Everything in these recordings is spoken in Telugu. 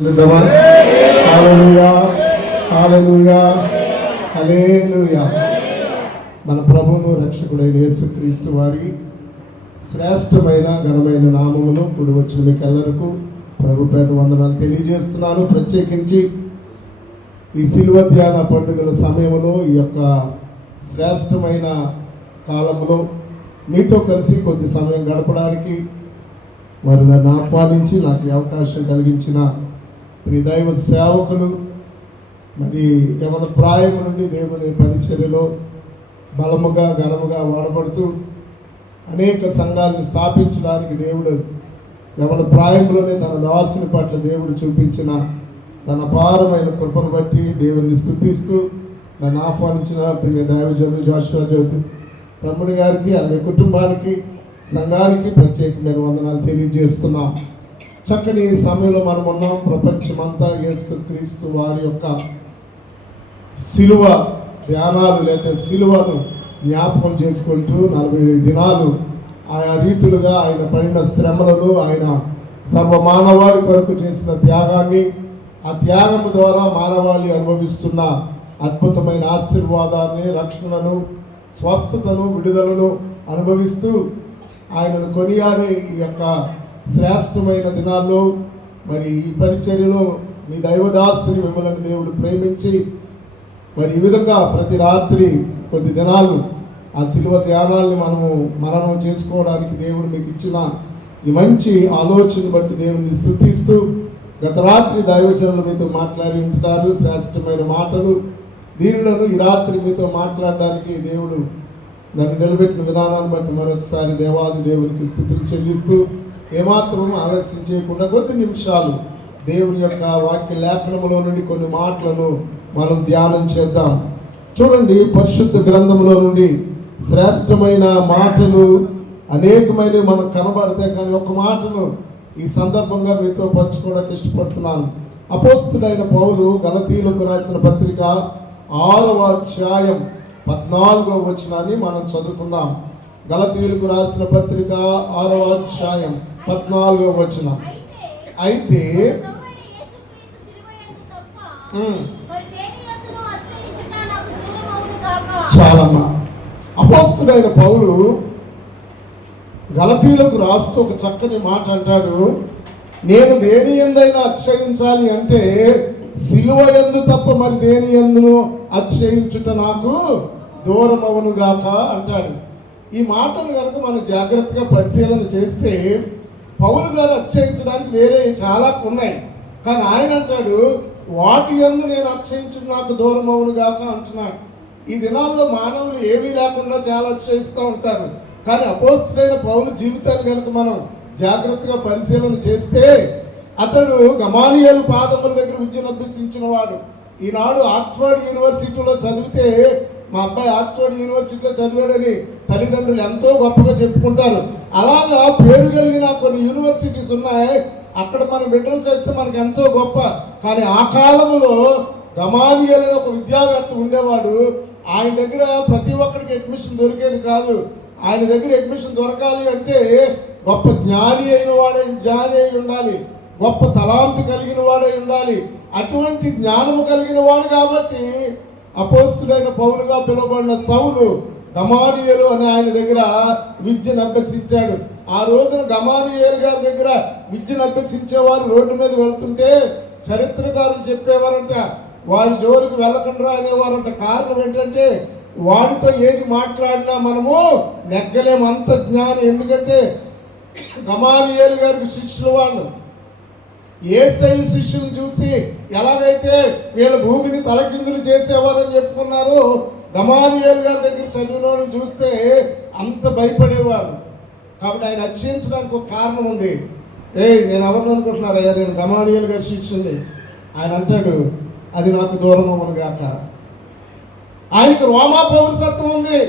హల్లెలూయా హల్లెలూయా హల్లెలూయా. మన ప్రభువును రక్షకుడైన యేసుక్రీస్తు వారి శ్రేష్టమైన ఘనమైన నామములో కూడి వచ్చిన మీకు అందరికీ ప్రభు పేట వందనాలు తెలియజేస్తున్నాను. ప్రత్యేకించి ఈ శిలువ ధ్యాన పండుగల సమయంలో ఈ యొక్క శ్రేష్టమైన కాలంలో మీతో కలిసి కొద్ది సమయం గడపడానికి మరి నన్ను ఆహ్వానించి నాకు ఈ అవకాశం కలిగించిన ప్రియ దైవ సేవకులు, మరి యవన ప్రాయము నుండి దేవుని పరిచర్యలో బలముగా ఘనముగా వాడబడుతూ అనేక సంఘాలను స్థాపించడానికి దేవుడు యవన ప్రాయంలోనే తన దాసుని పట్ల దేవుడు చూపించిన తన అపారమైన కృపను బట్టి దేవుని స్తుతిస్తూ నన్ను ఆహ్వానించిన ప్రియ దైవజనులు జాషువా జ్యోతి తమ్ముడి గారికి, అలాగే కుటుంబానికి, సంఘానికి ప్రత్యేకమైన వందనాలు తెలియజేస్తున్నాం. చక్కని సమయంలో మనం ఉన్నాం. ప్రపంచమంతా యేసుక్రీస్తు వారి యొక్క శిలువ ధ్యానాలు లేదా శిలువను జ్ఞాపకం చేసుకుంటూ 40 దినాలు ఆయా రీతులుగా ఆయన పడిన శ్రమలను, ఆయన సర్వమానవాళి కొరకు చేసిన త్యాగాన్ని, ఆ త్యాగము ద్వారా మానవాళి అనుభవిస్తున్న అద్భుతమైన ఆశీర్వాదాన్ని, రక్షణను, స్వస్థతను, విడుదలను అనుభవిస్తూ ఆయనను కొనియాడే ఈ యొక్క శ్రేష్టమైన దినాల్లో మరి ఈ పరిచర్యలో మీ దైవదాసుని మిమ్మల్ని దేవుడు ప్రేమించి మరి ఈ విధంగా ప్రతి రాత్రి కొద్ది దినాలు ఆ శిలువ ధ్యానాల్ని మననం చేసుకోవడానికి దేవుడు మీకు ఇచ్చిన ఈ మంచి ఆలోచన బట్టి దేవుడిని స్తుతిస్తూ గత రాత్రి దైవజనులు మీతో మాట్లాడి ఉంటున్నారు. శ్రేష్టమైన మాటలు దీనిలను ఈ రాత్రి మీతో మాట్లాడడానికి దేవుడు నన్ను నిలబెట్టిన విధానాన్ని బట్టి మరొకసారి దేవాది దేవునికి స్థుతులు చెల్లిస్తూ ఏమాత్రం ఆలస్యం చేయకుండా కొద్ది నిమిషాలు దేవుని యొక్క వాక్య లేఖనములో నుండి కొన్ని మాటలను మనం ధ్యానం చేద్దాం. చూడండి, పరిశుద్ధ గ్రంథంలో నుండి శ్రేష్టమైన మాటలు అనేకమైనవి మనకు కనబడతాయి, కానీ ఒక మాటను ఈ సందర్భంగా మీతో పంచుకోవడానికి ఇష్టపడుతున్నాను. అపోస్తుడైన పౌలు గలతీయులకు రాసిన పత్రిక 6వ అధ్యాయం 14వ వచనాన్ని మనం చదువుకుందాం. గలతీయులకు రాసిన పత్రిక 6వ అధ్యాయం 14వ వచనం. అయితే చాలమ్మా, అపోస్తుడైన పౌలు గలతీయులకు రాస్తూ ఒక చక్కని మాట అంటాడు. నేను దేని యందైనా అతిశయించాలి అంటే సిలువ యందు తప్ప మరి దేని యందును అతిశయించుట నాకు దూరం అవును గాక అంటాడు. ఈ మాటను కనుక మనం జాగ్రత్తగా పరిశీలన చేస్తే పౌలు గారు అతిశయించడానికి వేరే చాలా ఉన్నాయి, కానీ ఆయన అంటాడు వాటి యందు నేను అతిశయించుట నాకు దూరం అవును గాక అంటున్నాడు. ఈ దినాల్లో మానవులు ఏమీ లేకుండా చాలా అతిశయిస్తూ ఉంటారు, కానీ అపోస్తుడైన పౌలు జీవితాన్ని కనుక మనం జాగ్రత్తగా పరిశీలన చేస్తే అతడు గమాలియేలు పాదముల దగ్గర విద్యను అభ్యసించిన వాడు. ఈనాడు ఆక్స్ఫర్డ్ యూనివర్సిటీలో చదివితే మా అబ్బాయి ఆక్స్ఫర్డ్ యూనివర్సిటీలో చదివాడని తల్లిదండ్రులు ఎంతో గొప్పగా చెప్పుకుంటారు. అలాగా పేరు కలిగిన కొన్ని యూనివర్సిటీస్ ఉన్నాయి, అక్కడ మన బిడ్డలు చదివితే మనకు ఎంతో గొప్ప. కానీ ఆ కాలంలో గమాలియేలు అనే ఒక విద్యావేత్త ఉండేవాడు. ఆయన దగ్గర ప్రతి ఒక్కరికి అడ్మిషన్ దొరికేది కాదు. ఆయన దగ్గర అడ్మిషన్ దొరకాలి అంటే గొప్ప జ్ఞాని అయి ఉండాలి, గొప్ప తలాంతి కలిగిన వాడై ఉండాలి. అటువంటి జ్ఞానము కలిగిన వాడు కాబట్టి అపోస్తుడైన పౌలుగా పిలువబడిన సౌలు గమాలియేలు అనే ఆయన దగ్గర విద్యను అభ్యసించాడు. ఆ రోజున గమాలియేలు గారి దగ్గర విద్యను అభ్యసించేవారు రోడ్డు మీద వెళ్తుంటే చరిత్రకారులు చెప్పేవారంట, వారి జోలికి వెళ్ళకుండా అనేవారంట. కారణం ఏంటంటే వాడితో ఏది మాట్లాడినా మనము నెగ్గలేము, అంత జ్ఞాని. ఎందుకంటే గమాలియేలు గారికి శిష్యులు వాళ్ళు యేసయ్య శిష్యుని చూసి ఎలాగైతే వీళ్ళ భూమిని తలకిందులు చేసేవారని చెప్పుకున్నారో, గమాలియేలు గారి దగ్గర చదివిన వాళ్ళని చూస్తే అంత భయపడేవారు. కాబట్టి ఆయన అతిశయించడానికి ఒక కారణం ఉంది. నేను ఎవరిని అనుకుంటున్నారు, అయ్యా నేను గమాలియేలు గారి శిష్యుని. ఆయన అంటాడు అది నాకు దూరం అవ్వను గాక. ఆయనకు రోమా పౌరసత్వం ఉంది.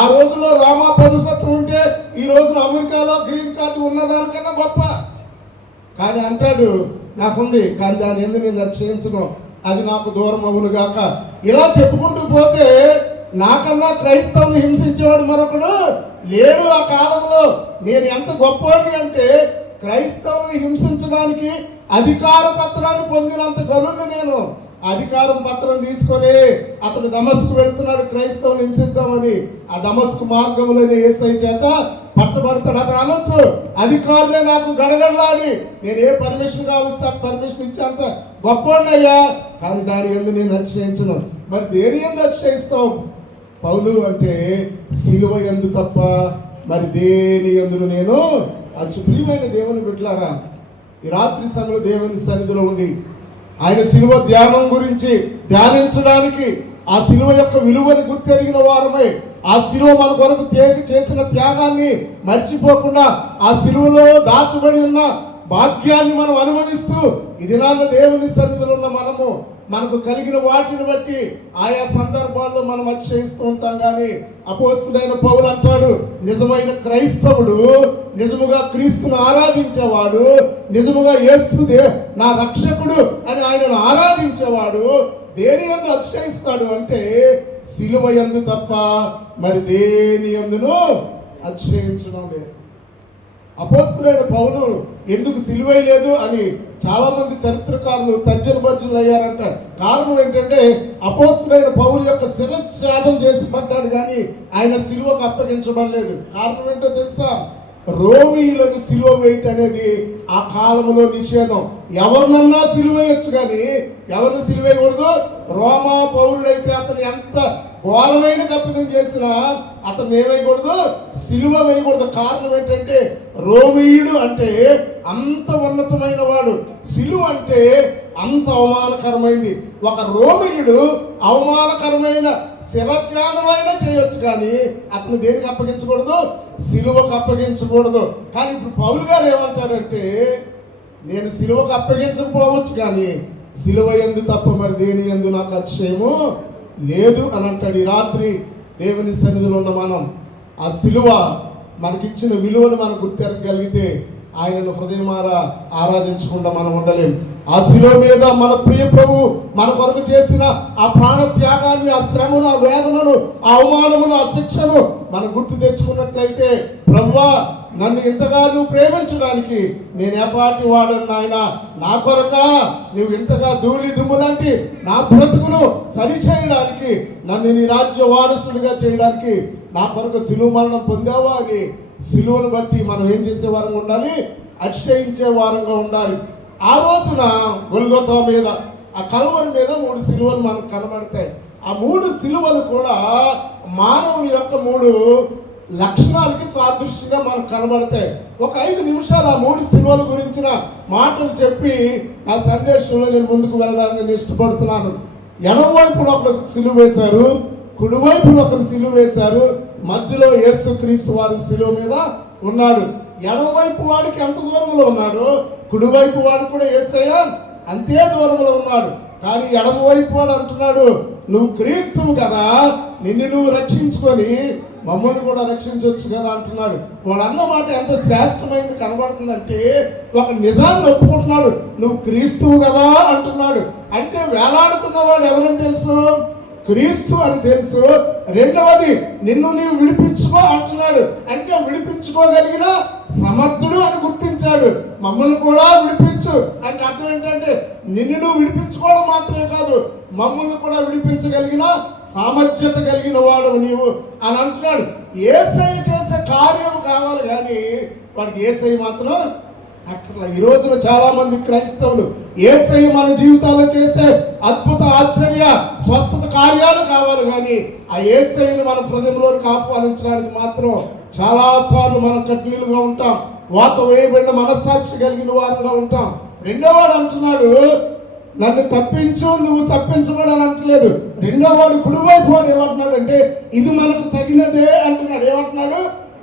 ఆ రోజుల్లో రోమా పౌరసత్వం ఉంటే ఈ రోజున అమెరికాలో గ్రీన్ కార్డు ఉన్నదానికన్నా గొప్ప. కానీ అంటాడు నాకుంది, కానీ దాని ఎందుకు నేను అతిశయించను, అది నాకు దూరం అవును గాక. ఇలా చెప్పుకుంటూ పోతే నాకన్నా క్రైస్తవుని హింసించేవాడు మరొకడు లేడు ఆ కాలంలో. నేను ఎంత గొప్పవాడిని అంటే క్రైస్తవుని హింసించడానికి అధికార పత్రాన్ని పొందినంత గనుడిని నేను. అధికారం పత్రం తీసుకొని అతడు దమస్కు వెళుతున్నాడు క్రైస్తవుని హింసిద్దామని. ఆ దమస్కు మార్గంలోనే యేసయ్య చేత పట్టబడతాడు. అతను అనొచ్చు, అధికారులే నాకు గడగడలాడి నేను ఏ పర్మిషన్ కావలిస్తే పర్మిషన్ ఇచ్చేంత గొప్పవాడినయ్యా, కానీ దాని యందు నేను అతిశయించను. మరి దేని యందు అతిశయిస్తావు పౌలు అంటే సిలువ యందు తప్ప మరి దేని యందు నేను ప్రియమైన దేవుని బిడ్డలారా, ఈ రాత్రి సమయంలో దేవుని సన్నిధిలో ఉండి ఆయన సిలువ ధ్యానం గురించి ధ్యానించడానికి, ఆ సిలువ యొక్క విలువని గుర్తెరిగిన వారమై ఆ సిలువ మన కొరకు చేసిన త్యాగాన్ని మర్చిపోకుండా ఆ సిలువలో దాచబడి ఉన్న భాగ్యాన్ని మనం అనుభవిస్తూ ఈ దినాల్లో దేవుని సన్నిధిలో ఉన్న మనము మనకు కలిగిన వాటిని బట్టి ఆయా సందర్భాల్లో మనం అతిశయిస్తూ ఉంటాం. కానీ అపోస్తుడైన పౌలు అంటాడు, నిజమైన క్రైస్తవుడు, నిజముగా క్రీస్తును ఆరాధించేవాడు, నిజముగా యేసు నా రక్షకుడు అని ఆయనను ఆరాధించేవాడు దేని యందు అతిశయిస్తాడు అంటే సిలువ యందు తప్ప మరి దేని యందును అతిశయించడం లేదు. అపోస్తులైన పౌలు ఎందుకు సిలువై లేదు అని చాలా మంది చరిత్రకారులు తర్జన భర్జనలు అయ్యారంట. కారణం ఏంటంటే అపోస్తులైన పౌలు యొక్క శిరఛేదం చేసి పడ్డాడు, కానీ ఆయన సిలువకు అప్పగించబడలేదు. కారణం ఏంటో తెలుసా? రోమీయులను సిలువ వేయటం అనేది ఆ కాలంలో నిషేధం. ఎవరినన్నా సిలువ వేయచ్చు, కానీ ఎవరిని సిలువ వేయకూడదు. రోమా పౌరుడైతే అతను ఎంత ఘోరమైన తప్పిదం చేసినా అతను ఏమైకూడదు, సిలువ వేయకూడదు. కారణం ఏంటంటే రోమీయుడు అంటే అంత ఉన్నతమైన వాడు, సిలువ అంటే అంత అవమానకరమైంది. ఒక రోమీయుడు అవమానకరమైన శిరఛేదమైన చేయొచ్చు, కానీ అతను దేనికి అప్పగించకూడదు, సిలువకు అప్పగించకూడదు. కానీ ఇప్పుడు పౌలు గారు ఏమంటారంటే, నేను సిలువకు అప్పగించకపోవచ్చు, కానీ సిలువ యందు తప్ప మరి దేని యందు నాకు అతిశయము లేదు అని అంటాడు. ఈ రాత్రి దేవుని సన్నిధిలో ఉన్న మనం ఆ సిలువ మనకిచ్చిన విలువను మనం గుర్తెరగలిగితే ఆయనను హృదయమారా ఆరాధించకుండా మనం ఉండలేం. ఆ సిలువ మీద మన ప్రియ ప్రభు మన కొరకు చేసిన ఆ ప్రాణ త్యాగాన్ని, ఆ శ్రమను, ఆ వేదనను, ఆ అవమానమును, ఆ శిక్షను మనం గుర్తు తెచ్చుకున్నట్లయితే, ప్రభువా నన్ను ఇంతగా నువ్వు ప్రేమించడానికి నేను ఏపాటి వాడను నాయన, నా కొరక నువ్వు ఇంతగా ధూళి దుమ్ములాంటి నా బ్రతుకును సరిచేయడానికి, నన్ను నీ రాజ్య వారసుడిగా చేయడానికి నా కొరకు సిలువ మరణం పొందావా అని సిలువను బట్టి మనం ఏం చేసే వారంగా ఉండాలి, అతిశయించే వారంగా ఉండాలి. ఆ రోజున గొల్గొతా మీద, ఆ కల్వరి మీద 3 సిలువలు మనకు కనబడతాయి. ఆ 3 సిలువలు కూడా మానవుని యొక్క 3 లక్షణాలకి సాదృశ్యంగా మనకు కనబడతాయి. ఒక 5 నిమిషాలు ఆ 3 సిలువల గురించిన మాటలు చెప్పి నా సందేశంలో నేను ముందుకు వెళ్ళడానికి నేను ఇష్టపడుతున్నాను. ఎడమవైపున ఒకరు సిలువ వేశారు, కుడివైపున ఒకరు సిలువ వేశారు, మధ్యలో యేసుక్రీస్తు వారి సిలువ మీద ఉన్నాడు. ఎడమవైపు వాడికి ఎంత దూరంలో ఉన్నాడు, కుడివైపు వాడు కూడా యేసయ్య అంతే దూరంలో ఉన్నాడు. కానీ ఎడమవైపు వాడు అంటున్నాడు, నువ్వు క్రీస్తువు కదా, నిన్ను నువ్వు రక్షించుకొని మమ్మల్ని కూడా రక్షించవచ్చు కదా అంటున్నాడు. వాడు అన్నమాట ఎంత శ్రేష్టమైంది కనబడుతుందంటే, ఒక నిజాన్ని ఒప్పుకుంటున్నాడు, నువ్వు క్రీస్తువు కదా అంటున్నాడు. అంటే వేలాడుతున్నవాడు ఎవరని తెలుసు, క్రీస్తు అని తెలుసు. రెండవది, నిన్ను నీవు విడిపించుకో అంటున్నాడు. అంటే విడిపించుకోగలిగిన సమర్థుడు అని గుర్తించాడు. మమ్మల్ని కూడా విడిపించు అంటే అర్థం ఏంటంటే, నిన్ను నువ్వు విడిపించుకోవడం మాత్రమే కాదు, మమ్మల్ని కూడా విడిపించగలిగిన సామర్థ్యత కలిగిన వాడు నీవు అని అంటున్నాడు. యేసయ్య చేసే కార్యం కావాలి, కానీ వాడికి యేసయ్య మాత్రం అట్లా. ఈ రోజున చాలా మంది క్రైస్తవులు యేసయ్య మన జీవితాల్లో చేసే అద్భుత ఆశ్చర్య స్వస్థత కార్యాలు కావాలి, కానీ ఆ యేసయ్యను మన హృదయంలోకి ఆహ్వానించడానికి మాత్రం చాలాసార్లు మనం కఠినంగా ఉంటాం, వాత వేయబడిన మనస్సాక్షి కలిగిన వారంగా ఉంటాం. రెండోవాడు అంటున్నాడు, నన్ను తప్పించు, నువ్వు తప్పించబడు అని అంటలేదు. రెండోవాడు కుడివైపు వాడు ఏమంటున్నాడు అంటే, ఇది మనకు తగినదే అంటున్నాడు. ఏమంటున్నాడు,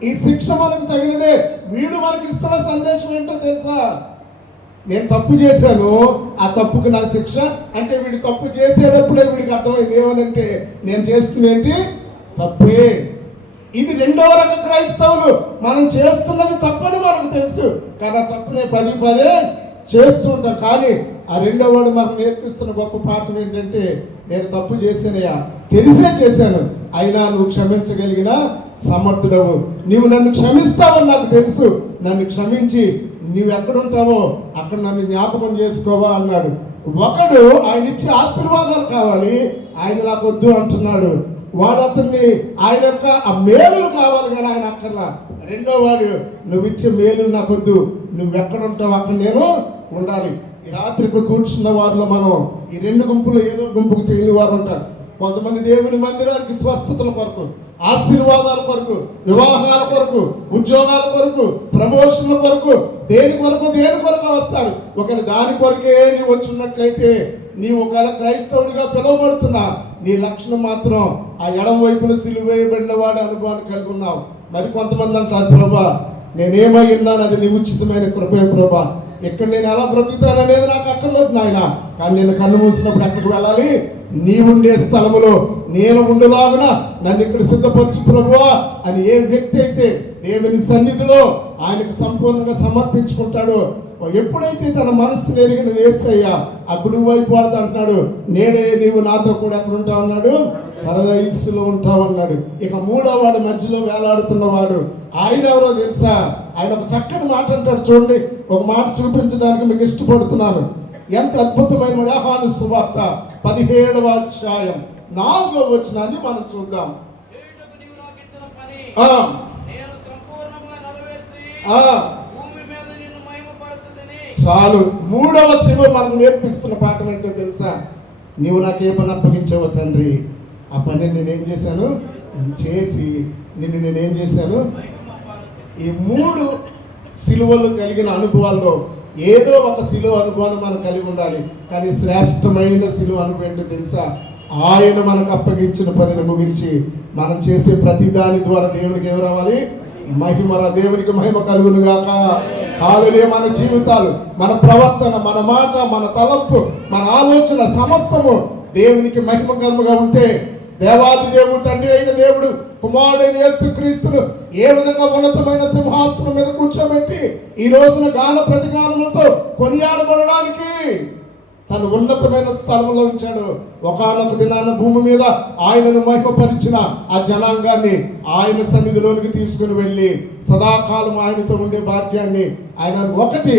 ఈ శిక్ష మనకు తగినదే. వీడు మనకి ఇస్తున్న సందేశం ఏంటో తెలుసా, నేను తప్పు చేశాను, ఆ తప్పుకు నా శిక్ష. అంటే వీడు తప్పు చేసేటప్పుడే వీడికి అర్థమైంది ఏమనంటే, నేను చేస్తుంది ఏంటి, తప్పే. ఇది రెండవ రక క్రైస్తవులు. మనం చేస్తున్నది తప్పని మనకు తెలుసు, కానీ ఆ తప్పునే 10 చేస్తుంటాం. కానీ ఆ రెండోవాడు మనకు నేర్పిస్తున్న గొప్ప పాఠం ఏంటంటే, నేను తప్పు చేశానయ్యా, తెలిసే చేశాను, అయినా నువ్వు క్షమించగలిగిన సమర్థుడవు, నీవు నన్ను క్షమిస్తావని నాకు తెలుసు, నన్ను క్షమించి నీవు ఎక్కడుంటావో అక్కడ నన్ను జ్ఞాపకం చేసుకోవా అన్నాడు. ఒకడు ఆయన ఇచ్చే ఆశీర్వాదాలు కావాలి, ఆయన నాకు వద్దు అంటున్నాడు. వాడు అతన్ని ఆయన యొక్క ఆ మేలులు కావాలి కానీ ఆయన అక్కర్లా. రెండో వాడు నువ్వు ఇచ్చే మేలు నాకు వద్దు, నువ్వు ఎక్కడ ఉంటావు అక్కడ నేను ఉండాలి. ఈ రాత్రి ఇక్కడ కూర్చున్న వారిలో మనం ఈ రెండు గుంపులు ఏదో గుంపుకు తెలియని వారు ఉంటారు. కొంతమంది దేవుని మందిరానికి స్వస్థతల కొరకు, ఆశీర్వాదాల కొరకు, వివాహాల కొరకు, ఉద్యోగాల కొరకు, ప్రమోషన్ల కొరకు, దేని కొరకు వస్తారు. ఒకవేళ దాని కొరకే నీవు వచ్చున్నట్లయితే నీవు ఒకవేళ క్రైస్తవుడిగా పిలువబడుతున్నా నీ లక్షణం మాత్రం ఆ ఎడం వైపున సిలువ వేయబడిన వాడి అనుభవాన్ని కలిగి ఉన్నావు. మరి కొంతమంది అంటారు, ప్రభా నేనేమై ఉన్నాను, అది నీ ఉచితమైన కృపే ప్రభా, ఇక్కడ నేను ఎలా బ్రతుకుతాను అనేది నాకు అక్కర్లేదు నాయన, కానీ నేను కన్ను మూసినప్పుడు ఎక్కడికి వెళ్ళాలి, నీ ఉండే స్థలములో నేను ఉండలాగున నన్ను ఇక్కడ సిద్ధపరచు ప్రభువా అని ఏ వ్యక్తి అయితే దేవుని సన్నిధిలో ఆయనకు సంపూర్ణంగా సమర్పించుకుంటాడో, ఎప్పుడైతే తన మనస్సు ఎరిగిన యేసయ్య ఆ కుడి వైపు వాడుతూ అంటున్నాడు, నేనే నీవు నాతో కూడా ఎక్కడ ఉంటావు అన్నాడు, పరదైసులో ఉంటావు అన్నాడు. ఇక మూడో వాడు మధ్యలో వేలాడుతున్నవాడు ఆయన ఎవరో తెలుసా? ఆయన ఒక చక్కని మాట అంటాడు. చూడండి, ఒక మాట చూపించడానికి మీకు ఇష్టపడుతున్నాను. ఎంత అద్భుతమైన యోహాను సువార్త 17వ అధ్యాయం 4వ వచనాన్ని మనం చూద్దాం. చాలు, మూడవ శివ మనకు నేర్పిస్తున్న పాఠం ఏంటో తెలుసా? నీవు నాకే పని అప్పగించావు తండ్రి, ఆ పని నేనేం చేశాను చేసి నిన్ను నేనేం చేశాను. ఈ 3 సిలువలు కలిగిన అనుభవాల్లో ఏదో ఒక సిలువ అనుభవాన్ని మనం కలిగి ఉండాలి. కానీ శ్రేష్టమైన సిలువ అనుభవం ఏంటో తెలుసా? ఆయన మనకు అప్పగించిన పనిని ముగించి మనం చేసే ప్రతి దాని ద్వారా దేవునికి ఏమి రావాలి? మహిమ. దేవునికి మహిమ కలుగును గాక. హల్లెలూయా. మన జీవితాలు, మన ప్రవర్తన, మన మాట, మన తలంపు, మన ఆలోచన సమస్తము దేవునికి మహిమకరముగా ఉంటే దేవాది దేవుడు, తండ్రి అయిన దేవుడు, కుమారుడైన యేసుక్రీస్తును ఏ విధంగా ఉన్నతమైన సింహాసనం మీద కూర్చోబెట్టి ఈ రోజున గాన ప్రతిగానములతో కొనియాడబడడానికి తను ఉన్నతమైన స్థలంలో ఉంచాడు. ఒకానొక దినాన భూమి మీద ఆయనను మహిమపరిచిన ఆ జనాంగాన్ని ఆయన సన్నిధిలోనికి తీసుకుని వెళ్ళి సదాకాలం ఆయనతో ఉండే భాగ్యాన్ని ఆయన, ఒకటి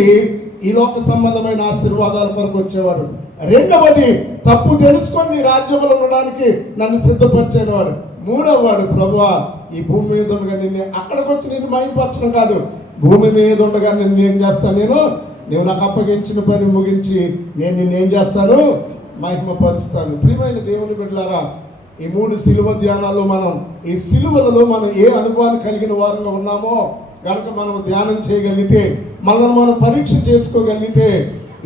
ఈ లోక సంబంధమైన ఆశీర్వాదాల కొరకు వచ్చేవారు, రెండవది తప్పు తెలుసుకొని రాజ్యంలో ఉండడానికి నన్ను సిద్ధపరిచేవాడు, మూడవ వాడు ప్రభువా ఈ భూమి మీద ఉండగా నిన్ను అక్కడికి వచ్చి నిన్ను మహిమపరచడం కాదు, భూమి మీద ఉండగా నిన్ను ఏం చేస్తాను, నేను నాకు అప్పగించిన పని ముగించి నేను నిన్నేం చేస్తాను, మహిమపరుస్తాను. ప్రియమైన దేవుని బిడ్డలారా, ఈ 3 సిలువ ధ్యానాల్లో మనం ఈ సిలువలలో మనం ఏ అనుభవాన్ని కలిగిన వారంగా ఉన్నామో కనుక మనం ధ్యానం చేయగలిగితే, మనల్ని మనం పరీక్ష చేసుకోగలిగితే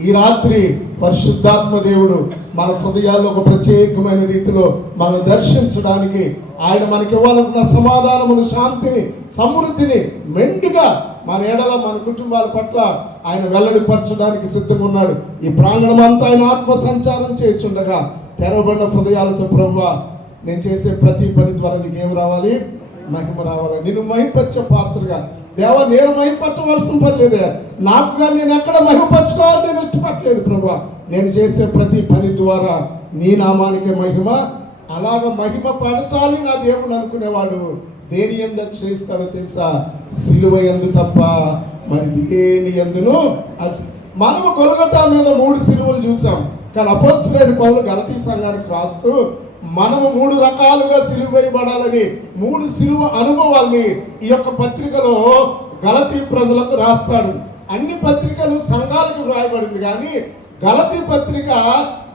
ఈ రాత్రి పరిశుద్ధాత్మ దేవుడు మన హృదయాల్లో ఒక ప్రత్యేకమైన రీతిలో మనం దర్శించడానికి, ఆయన మనకి ఇవ్వాలనుకున్న సమాధానమును, శాంతిని, సమృద్ధిని మెండుగా మన ఎడల, మన కుటుంబాల పట్ల ఆయన వెల్లడిపరచడానికి సిద్ధంగా ఉన్నాడు. ఈ ప్రాంగణం అంతా ఆయన ఆత్మ సంచారం చేయుచుండగా తెరవబడిన హృదయాలతో, ప్రభువా నేను చేసే ప్రతి పని ద్వారా నీకేం రావాలి, మహిమ రావాలి. నేను మహిమపరిచే పాత్రగా, దేవా నేను మహిమపరచవలసిన పని లేదే, నాకుగా నేను ఎక్కడ మహిమపరచుకోవాలి నేను ఇష్టపడలేదు ప్రభువా, నేను చేసే ప్రతి పని ద్వారా నీ నామానికే మహిమ, అలాగ మహిమ పరచాలి నా దేవుడు అనుకునేవాడు దేని యందు చేస్తాడో తెలుసా? సిలువ యందు తప్ప మరి దేని యందును. మనము గొల్గొతా మీద 3 సిలువలు చూసాం, కానీ అపోస్తలుడైన పౌలు గలతీ సంఘానికి రాస్తూ మనము 3 రకాలుగా సిలువ వేయబడాలని 3 సిలువ అనుభవాల్ని ఈ యొక్క పత్రికలో గలతీ ప్రజలకు రాస్తాడు. అన్ని పత్రికలు సంఘాలకు వ్రాయబడింది, కానీ గలతీ పత్రిక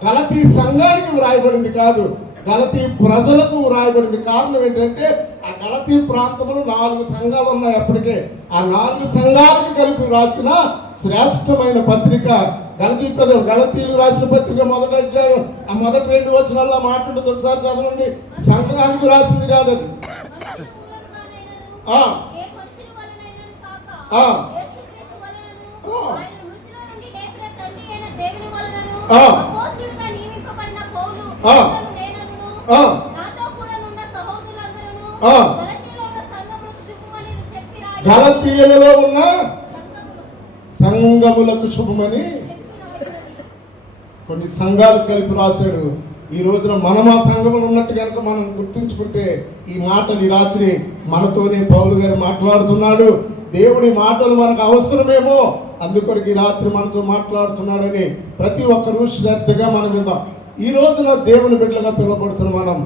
గలతీ సంఘానికి వ్రాయబడింది కాదు, గలతీ ప్రజలకు వ్రాయబడింది. కారణం ఏంటంటే ఆ గలతీ ప్రాంతంలో 4 సంఘాలు ఉన్నాయి అప్పటికే. ఆ 4 సంఘాలకు కలిపి రాసిన శ్రేష్టమైన పత్రిక గలతీలు రాసిన పత్రిక 1వ అధ్యాయం ఆ మొదటి 2 వచనాల్లో మాట్లాడుతుంది. ఒకసారి చదవండి. సంఘానికి రాసింది కాదు అది. గలతీయులలో ఉన్న సంఘములకు శుభమని కొన్ని సంఘాలు కలిపి రాశాడు. ఈ రోజున మనం ఆ సంఘములు ఉన్నట్టు కనుక మనం గుర్తుంచుకుంటే ఈ మాటలు ఈ రాత్రి మనతోనే పౌలు గారు మాట్లాడుతున్నాడు. దేవుడి మాటలు మనకు అవసరమేమో అందుకొరకు ఈ రాత్రి మనతో మాట్లాడుతున్నాడని ప్రతి ఒక్కరూ శ్రద్ధగా మనం విందాం. ఈ రోజున దేవుని బిడ్డలుగా పిలువబడుతున్న మనం,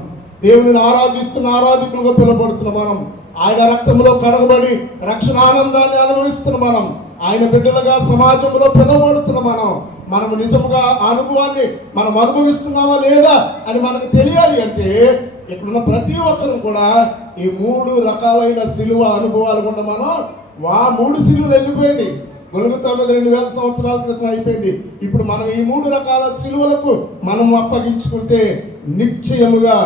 దేవుని ఆరాధిస్తున్న ఆరాధికులుగా పిలువబడుతున్న మనం, ఆయన రక్తంలో కడగబడి రక్షణ ఆనందాన్ని అనుభవిస్తున్న మనం, ఆయన బిడ్డలుగా సమాజంలో పిలువబడుతున్న మనం నిజముగా ఆ అనుభవాన్ని మనం అనుభవిస్తున్నామా లేదా అని మనకు తెలియాలి అంటే ఇక్కడున్న ప్రతి ఒక్కరు కూడా ఈ 3 రకాలైన సిలువ అనుభవాలు కూడా మనం 3 సిలువలు వెళ్ళిపోయినాయి. గొలుగుతా మీద 2000 సంవత్సరాల క్రితం అయిపోయింది. ఇప్పుడు మనం ఈ 3 రకాల సిలువలకు మనం అప్పగించుకుంటే నిశ్చయముగా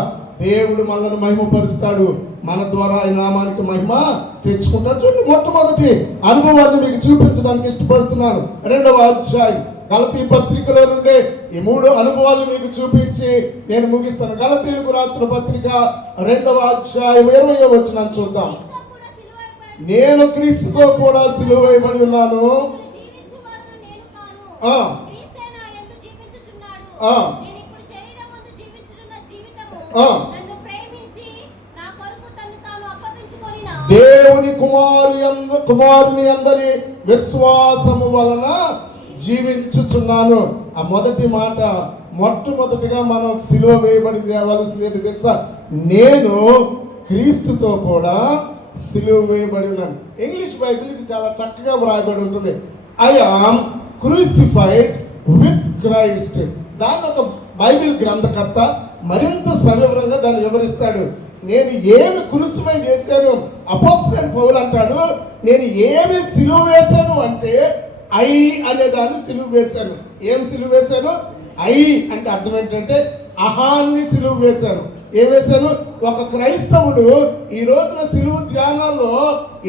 దేవుడు మనల్ని మహిమపరుస్తాడు, మన ద్వారా ఆయన నామానికి మహిమ తెచ్చుకుంటాడు. చూడండి, మొట్టమొదటి అనుభవాన్ని మీకు చూపించడానికి ఇష్టపడుతున్నాను. 2వ అధ్యాయం గలతీ పత్రికలో నుండి ఈ 3 అనుభవాలు మీకు చూపించి నేను ముగిస్తాను. గలతీలకు రాసిన పత్రిక 2వ అధ్యాయం 20వ వచనాన్ని చూద్దాం. నేను క్రీస్తుతో కూడా సిలువ వేయబడి ఉన్నాను. దేవుని కుమారుని అందరి విశ్వాసము వలన జీవించుచున్నాను. ఆ మొదటి మాట, మొట్టమొదటిగా మనం సిలువ వేయబడింది అవ్వాల్సింది ఏంటి తెలుసా? నేను క్రీస్తుతో కూడా సిలువ వేయబడి ఉన్నాను. ఇంగ్లీష్ బైబిల్ ఇది చాలా చక్కగా వ్రాయబడి ఉంటుంది. I am crucified with Christ. దాన్ని ఒక బైబిల్ గ్రంథకర్త మరింత సవివరంగా దాన్ని వివరిస్తాడు. నేను ఏమి క్రూసిఫై చేశాను, అపోస్తలుడైన పౌలు అంటాడు, నేను ఏమి సిలువ వేశాను అంటే ఐ అనే దాన్ని సిలువ వేశాను. ఏం సిలువ వేశాను? ఐ అంటే అర్థం ఏంటంటే అహాన్ని సిలువ వేశాను. ఏం వేశాను? ఒక క్రైస్తవుడు ఈ రోజున సిలువ ధ్యానాల్లో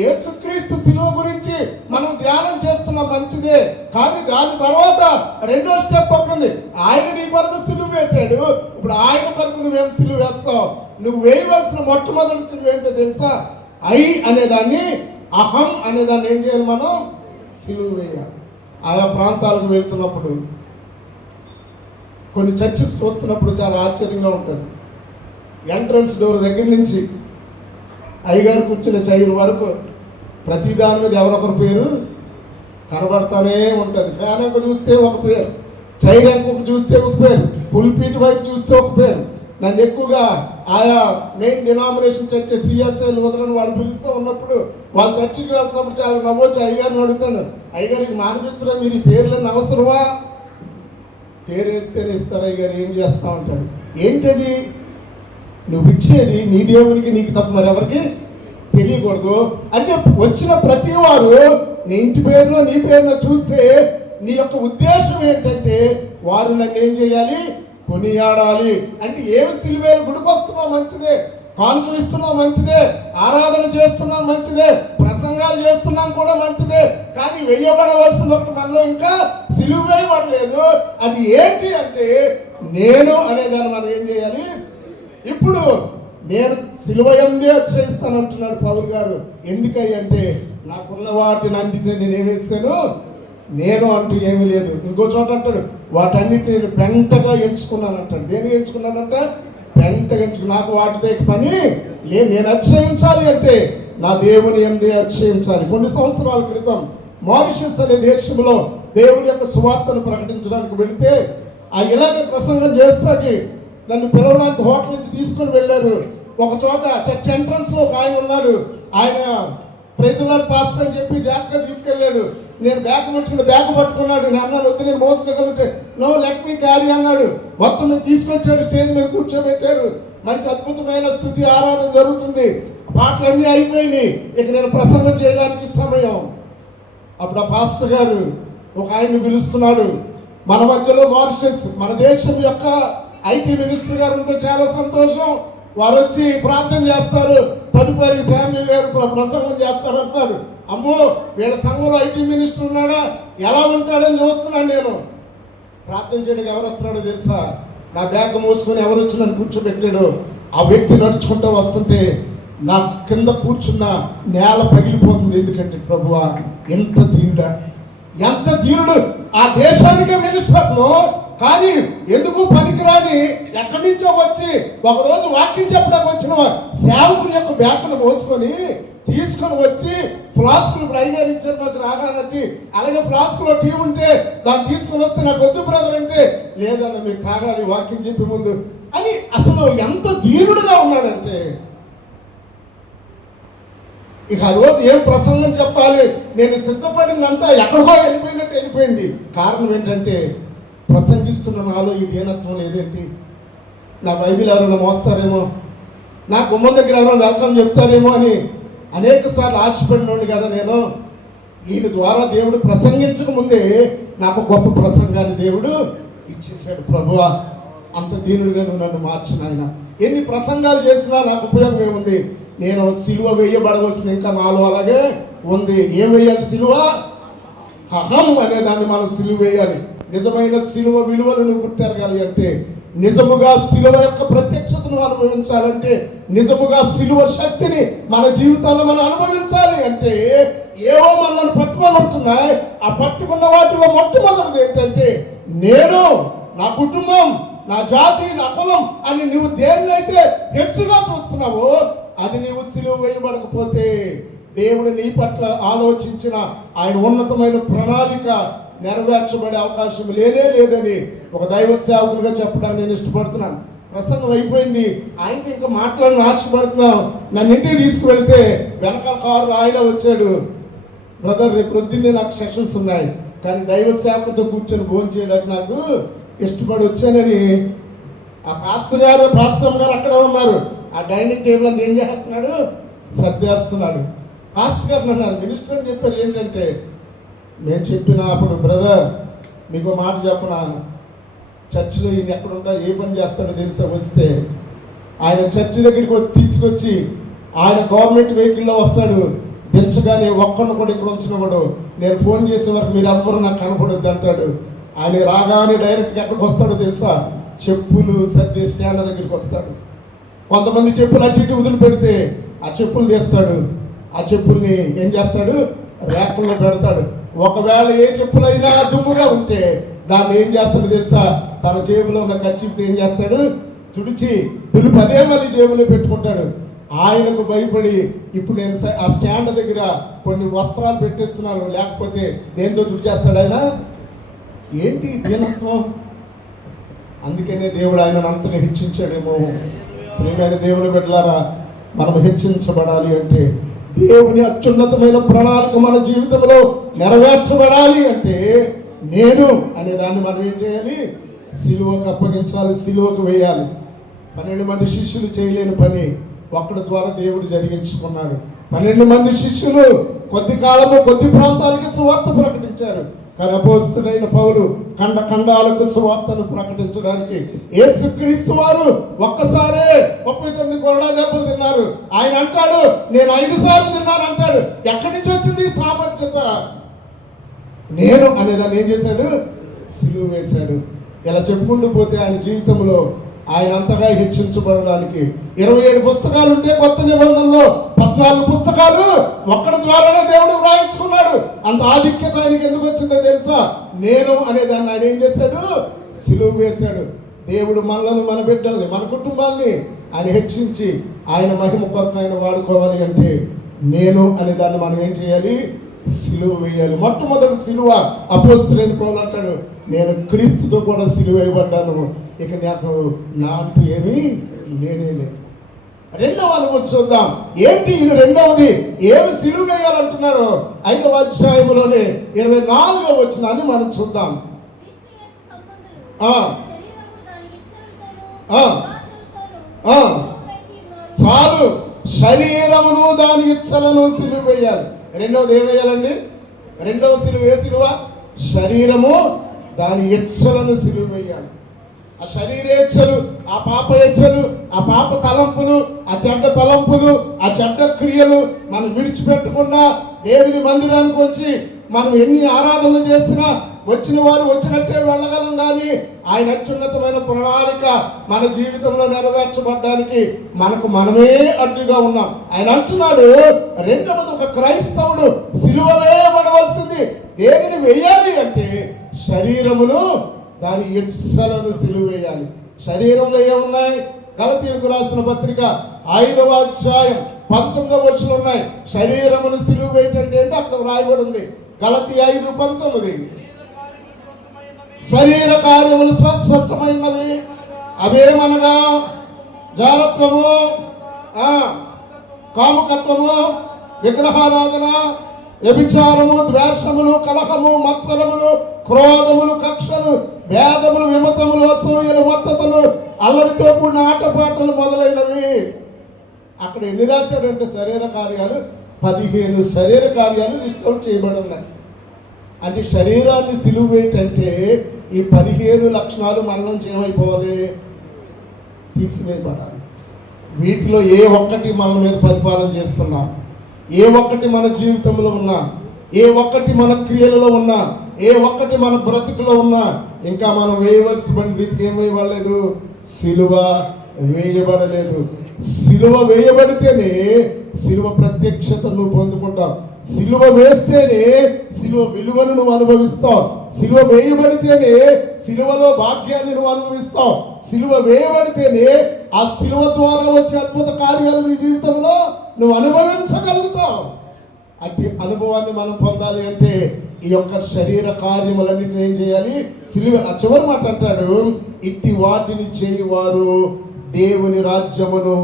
యేసుక్రీస్తు సిలువ గురించి మనం ధ్యానం చేస్తున్నాం, మంచిదే. కానీ దాని తర్వాత 2వ స్టెప్ ఒకటి, ఆయన నీ కొరకు సిలువ వేశాడు, ఇప్పుడు ఆయన కొరకు నువ్వేం సిలువ వేస్తావు? నువ్వు వేయవలసిన మొట్టమొదటి సిలువ ఏంటో తెలుసా? ఐ అనేదాన్ని, అహం అనేదాన్ని ఏం చేయాలి? మనం సిలువ వేయాలి. ఆయా ప్రాంతాలకు వెళ్తున్నప్పుడు కొన్ని చర్చెస్ చూస్తున్నప్పుడు చాలా ఆశ్చర్యంగా ఉంటుంది. ఎంట్రన్స్ డోర్ దగ్గర నుంచి అయ్యగారు కూర్చున్న చైర్ వరకు ప్రతి దాని మీద ఎవరొకరు పేరు కనబడతానే ఉంటుంది. ఫ్యాన్ అంక చూస్తే ఒక పేరు, చైర్ అంక చూస్తే ఒక పేరు, పుల్పీట్ వైపు చూస్తే ఒక పేరు. నన్ను ఎక్కువగా ఆయా మెయిన్ డినామినేషన్ చర్చ్ సిఎస్ఐలు వదలని వాళ్ళు పిలుస్తూ ఉన్నప్పుడు, వాళ్ళ చర్చికి వెళ్తున్నప్పుడు చాలా నవ్వచ్చు. అయ్యగారిని అడుగుతాను, అయ్యగారికి మానిపించడం మీరు ఈ పేర్లను అవసరమా? పేరు వేస్తేనే ఇస్తారు అయ్యగారు, ఏం చేస్తా ఉంటాడు. ఏంటది? నువ్వు ఇచ్చేది నీ దేవునికి, నీకు తప్ప మరి ఎవరికి తెలియకూడదు. అంటే వచ్చిన ప్రతి వారు నీ ఇంటి పేరులో నీ పేరులో చూస్తే నీ యొక్క ఉద్దేశం ఏంటంటే వారు నన్ను ఏం చేయాలి? కొనియాడాలి. అంటే ఏమి సిలువేలు గుడికి వస్తున్నావు మంచిదే, కానుకలు ఇస్తున్నావు మంచిదే, ఆరాధన చేస్తున్నాం మంచిదే, ప్రసంగాలు చేస్తున్నాం కూడా మంచిదే. కానీ వేయబడవలసింది ఒకటి మనలో ఇంకా సిలువ వేయబడలేదు. అది ఏంటి అంటే నేను అనేదాన్ని మనం ఏం చేయాలి? ఇప్పుడు నేను సిలువ ఎందే చేస్తాను అంటున్నాడు పౌలు గారు. ఎందుకంటే నాకున్న వాటిని అన్నిటిని నేను ఏమేసాను? నేను అంటూ ఏమీ లేదు. ఇంకో చోట అంటాడు, వాటన్నిటిని నేను పెంటగా ఎంచుకున్నాను అంటాడు. దేనికి ఎంచుకున్నానంటే పెంటగా ఎంచుకున్నాను. నాకు వాటితో పని లేదు. నేను అతిశయించాలి అంటే నా దేవుని ఎందే అతిశయించాలి. కొన్ని సంవత్సరాల క్రితం మారిషస్ అనే దేశంలో దేవుని యొక్క సువార్తను ప్రకటించడానికి వెళితే ఆ ఇలాగే ప్రసంగం చేస్తాకి నన్ను పిలవడానికి హోటల్ నుంచి తీసుకొని వెళ్ళారు. ఒక చోట చర్చ్ ఎంట్రన్స్ లో ఒక ఆయన ఉన్నాడు. ఆయన ప్రెసిడెంట్ పాస్టర్ అని చెప్పి జాగ్రత్తగా తీసుకెళ్ళాడు. నేను బ్యాగ్ పట్టుకున్నాడు. నేను అన్నాను, వద్దు నేను మోసుకోగలిగితే, నో లెట్ మీ క్యారీ అన్నాడు. మొత్తం తీసుకొచ్చాడు, స్టేజ్ మీద కూర్చోబెట్టారు. మంచి అద్భుతమైన స్తుతి ఆరాధన జరుగుతుంది. పాటలన్నీ అయిపోయినాయి. ఇక నేను ప్రసంగం చేయడానికి సమయం. అప్పుడు ఆ పాస్టర్ గారు ఒక ఆయన్ని పిలుస్తున్నాడు. మన మధ్యలో మారిషస్, మన దేశం యొక్క ఐటీ మినిస్టర్ గారు ఉంటే చాలా సంతోషం. వారు వచ్చి ప్రార్థన చేస్తారు. తదుపరి శామ్యూల్ గారు ప్రసంగం చేస్తారు అంటున్నాడు. అమ్మో, వీళ్ళ సంఘంలో ఐటీ మినిస్టర్ ఉన్నాడా, ఎలా ఉంటాడని చూస్తున్నాను. నేను ప్రార్థన చేయడానికి ఎవరు వస్తున్నాడో తెలుసా? నా బ్యాగ్ మోసుకొని ఎవరు వచ్చి నన్ను కూర్చోబెట్టాడు. ఆ వ్యక్తి నడుచుకుంటూ వస్తుంటే నా కింద కూర్చున్న నేల పగిలిపోతుంది. ఎందుకంటే ప్రభువా, ఎంత దీనుడా, ఎంత దీనుడు! ఆ దేశానికే మినిస్టర్ను కానీ ఎందుకు పనికిరాని ఎక్కడి నుంచో వచ్చి ఒకరోజు వాక్యం చెప్పడానికి వచ్చిన సేవకుని యొక్క బ్యాగ్ను మోసుకొని తీసుకొని వచ్చి ఫ్లాస్కులు డ్రైవర్ ఇచ్చారు నాకు రాగానంటే, అలాగే ఫ్లాస్కులో టీ ఉంటే దాన్ని తీసుకొని వస్తే నాకు వద్దు బ్రదర్ అంటే, లేదన్న మీరు తాగాలి వాక్యం చెప్పే ముందు అని. అసలు ఎంత ధీరుడుగా ఉన్నాడంటే, ఇక ఆ రోజు ఏం ప్రసంగం చెప్పాలి, నేను సిద్ధపడిందంతా ఎక్కడికో వెళ్ళిపోయినట్టు వెళ్ళిపోయింది. కారణం ఏంటంటే, ప్రసంగిస్తున్న నాలో ఈ దీనత్వం లేదేంటి, నా బైబిల్ ఎవరైనా మోస్తారేమో, నా గుమ్మం దగ్గర ఎవరైనా వెల్కమ్ చెప్తారేమో అని అనేక సార్లు ఆశపడినోడు కదా నేను. ఈయన ద్వారా దేవుడు ప్రసంగించక ముందే నాకు గొప్ప ప్రసంగాన్ని దేవుడు ఇచ్చేసాడు. ప్రభువా, అంత దీనుడిగా నువ్వు నన్ను మార్చిన ఆయన. ఎన్ని ప్రసంగాలు చేసినా నాకు ఉపయోగం ఏముంది, నేను సిలువ వేయబడవలసింది ఇంకా నాలో అలాగే ఉంది. ఏం వేయాలి? సిలువ, అహం అనే దాన్ని మనం సిలువ వేయాలి. నిజమైన సిలువ విలువలను గుర్తెరగాలి అంటే, నిజముగా సిలువ యొక్క ప్రత్యక్షతను అనుభవించాలంటే, నిజముగా సిలువ శక్తిని మన జీవితాల్లో మనం అనుభవించాలి అంటే, ఏవో మనల్ని పట్టుకోమంటున్నాయి. ఆ పట్టుకున్న వాటిలో మొట్టమొదటిది ఏంటంటే, నేను, నా కుటుంబం, నా జాతి, నా కులం అని నువ్వు దేన్నైతే హెచ్చుగా చూస్తున్నావో అది నీవు సిలువ వేయబడకపోతే దేవుడు నీ పట్ల ఆలోచించిన ఆయన ఉన్నతమైన ప్రణాళిక నెరవేర్చబడే అవకాశం లేదని ఒక దైవ సేవకులుగా చెప్పడానికి నేను ఇష్టపడుతున్నాను. ప్రసంగం అయిపోయింది, ఆయనకి ఇంకా మాట్లాడిన ఆశపడుతున్నాం. నన్ను ఇంటికి తీసుకువెళితే వెనకాల కారు ఆయన వచ్చాడు, బ్రదర్ రేపు పొద్దున్నే నాకు సెషన్స్ ఉన్నాయి, కానీ దైవ సేవకులతో కూర్చొని భోజనం చేయడానికి నాకు ఇష్టపడి వచ్చానని. ఆ పాస్టర్ గారు అక్కడ ఉన్నారు. ఆ డైనింగ్ టేబుల్ అంతా ఏం చేస్తున్నాడు, సర్దేస్తున్నాడు. పాస్టర్ గారు అన్నారు, మినిస్టర్ అని చెప్పారు. ఏంటంటే, నేను చెప్పిన అప్పుడు, బ్రదర్ మీకు మాట చెప్పిన, చర్చిలో ఈయన ఎక్కడ ఉంటారు, ఏ పని చేస్తాడో తెలుసా, వస్తే ఆయన చర్చి దగ్గరికి తీసుకొచ్చి ఆయన గవర్నమెంట్ వెహికల్లో వస్తాడు, దించగానే ఒక్కడిని కూడా ఇక్కడ ఉంచినవాడు, నేను ఫోన్ చేసే వరకు మీరు ఎవ్వరు నాకు కనపడొద్దు అంటాడు. ఆయన రాగానే డైరెక్ట్గా ఎక్కడికి వస్తాడో తెలుసా, చెప్పులు సర్ది స్టాండ్ దగ్గరికి వస్తాడు. కొంతమంది చెప్పులు అటు ఇటు వదిలిపెడితే ఆ చెప్పులు తీస్తాడు, ఆ చెప్పుల్ని ఏం చేస్తాడు, ర్యాకుల్లో పెడతాడు. ఒకవేళ ఏ చెప్పులైనా దుమ్ముగా ఉంటే దాన్ని ఏం చేస్తాడు తెలుసా, తన జేబులో ఉన్న కర్చీఫ్తో ఏం చేస్తాడు, తుడిచి దులిపి అదే మళ్ళీ జేబులో పెట్టుకుంటాడు. ఆయనకు భయపడి ఇప్పుడు నేను ఆ స్టాండ్ దగ్గర కొన్ని వస్త్రాలు పెట్టేస్తున్నాను, లేకపోతే దేంతో తుడిచేస్తాడు ఆయన. ఏంటి దీనత్వం? అందుకనే దేవుడు ఆయనను అంతగా హెచ్చించాడేమో. ప్రియమైన దేవుని బిడ్డలారా, మనం హెచ్చించబడాలి అంటే, దేవుని అత్యున్నతమైన ప్రణాళిక మన జీవితంలో నెరవేర్చబడాలి అంటే, నేను అనే దాన్ని మనం ఏం చేయాలి, సిలువకు అప్పగించాలి, సిలువకు వేయాలి. 12 మంది శిష్యులు చేయలేని పని ఒక్కడి ద్వారా దేవుడు జరిగించుకున్నాడు. 12 మంది శిష్యులు కొద్ది కాలము కొద్ది ప్రాంతాలకి సువార్త ప్రకటించారు. కానీ అపోస్తలుడైన పౌలు ఖండాలకు సువార్తను ప్రకటించడానికి యేసుక్రీస్తు వారు ఒక్కసారే 39 కొరడా దెబ్బలు తిన్నారు. ఆయన అంటాడు, నేను 5 సార్లు తిన్నాను అంటాడు. ఎక్కడి నుంచి వచ్చింది సామర్థ్యత? నేను అనేదాన్ని ఏం చేశాడు, సిలువ వేశాడు. ఇలా చెప్పుకుంటూ పోతే ఆయన జీవితంలో ఆయన అంతగా హెచ్చించబడడానికి 27 పుస్తకాలు ఉంటే కొత్త నిబంధనలో 14 పుస్తకాలు ఒక్కడి ద్వారానే దేవుడు వ్రాయించుకున్నాడు. అంత ఆధిక్యత ఆయనకి ఎందుకు వచ్చిందో తెలుసా, నేను అనేదాన్ని ఆయన ఏం చేశాడు, సిలువ వేశాడు. దేవుడు మనలను, మన బిడ్డల్ని, మన కుటుంబాన్ని ఆయన హెచ్చించి ఆయన మహిమ కొరకు ఆయన వాడుకోవాలి అంటే, నేను అనే దాన్ని మనం ఏం చేయాలి, సిలువ వేయాలి. మొట్టమొదటి సిలువ అపోస్తలుడైన పౌలు అంటాడు, నేను క్రీస్తుతో కూడా సిలువ వేయబడ్డాను, ఇక నాకు నా అంటూ ఏమీ లేనే లేదు. రెండవ అనుభవం చూద్దాం. ఏంటి ఇది రెండవది, ఏమి సిలువ వేయాలంటున్నాడు? 5వ అధ్యాయంలోనే 24వ వచనాన్ని మనం చూద్దాం. చాలు, శరీరమును దాని ఇచ్చలను సిలువ వేయాలి. రెండవది ఏం వేయాలండి? రెండవ సిలువ ఏ సిలువ? శరీరము దాని ఇచ్చలను సిలువ వేయాలి. ఆ శరీరేచ్ఛలు, ఆ పాప ఇచ్చలు, ఆ పాప తలంపులు, ఆ చెడ్డ తలంపులు, ఆ చెడ్డ క్రియలు మనం విడిచిపెట్టకుండా దేవుని మందిరానికి వచ్చి మనం ఎన్ని ఆరాధనలు చేసినా వచ్చిన వారు వచ్చినట్టే వెళ్ళగలం. కానీ ఆయన అత్యున్నతమైన ప్రణాళిక మన జీవితంలో నెరవేర్చబడ్డానికి మనకు మనమే అడ్డుగా ఉన్నాం. ఆయన అంటున్నాడు, రెండవది ఒక క్రైస్తవుడు సిలువ వేయబడవలసింది. దేనిని వేయాలి అంటే శరీరమును దాని ఇచ్చలను సిలువ వేయాలి. శరీరంలో ఏమున్నాయి? గలతీయులకు రాసిన పత్రిక 5వ అధ్యాయం 19వ వచనం ఉన్నాయి. శరీరమును సిలువ వేయటంటే అక్కడ రాయబడి ఉంది. గలతీ 5:19. శరీర కార్యములు స్పష్టమైనవి. అవేమనగా జారత్వము, కాముకత్వము, విగ్రహారాధన, వ్యభిచారము, ద్వేషములు, కలహము, మత్సరములు, క్రోధములు, కక్షలు, భేదములు, విమతములు, అసూయలు, మత్తతులు, అల్లరితో కూడిన ఆటపాటలు మొదలైనవి. అక్కడ ఎన్ని రాశాడంటే శరీర కార్యాలు 15 శరీర కార్యాలు లిస్ట్ అవుట్ చేయబడి ఉన్నాయి. అంటే శరీరాన్ని సిలువ వేయటంటే ఈ 15 లక్షణాలు మన నుంచి ఏమైపోవాలి? తీసివేయబడాలి. వీటిలో ఏ ఒక్కటి మన మీద పరిపాలన చేస్తున్నా, ఏ ఒక్కటి మన జీవితంలో ఉన్నా, ఏ ఒక్కటి మన క్రియలలో ఉన్నా, ఏ ఒక్కటి మన బ్రతుకులో ఉన్నా ఇంకా మనం వేయవలసిన రీతికి ఏం వేయబడలేదు? సిలువ వేయబడలేదు. సిలువ వేయబడితేనే సిలువ ప్రత్యక్షతను నువ్వు పొందుకుంటావు. సిలువ వేస్తేనే సిలువ విలువను నువ్వు అనుభవిస్తావు. సిలువ వేయబడితేనే సిలువలో భాగ్యాన్ని నువ్వు అనుభవిస్తావు. సిలువ వేయబడితేనే ఆ సిలువ ద్వారా వచ్చే అద్భుత కార్యాలు నీ జీవితంలో నువ్వు అనుభవించగలుగుతావు. అట్టి అనుభవాన్ని మనం పొందాలి అంటే ఈ యొక్క శరీర కార్యములన్నిటిని ఏం చేయాలి? సిలువ. ఆ చివరి మాట అంటాడు, ఇట్టి వాటిని చేయువారు దేవుని రాజ్యమును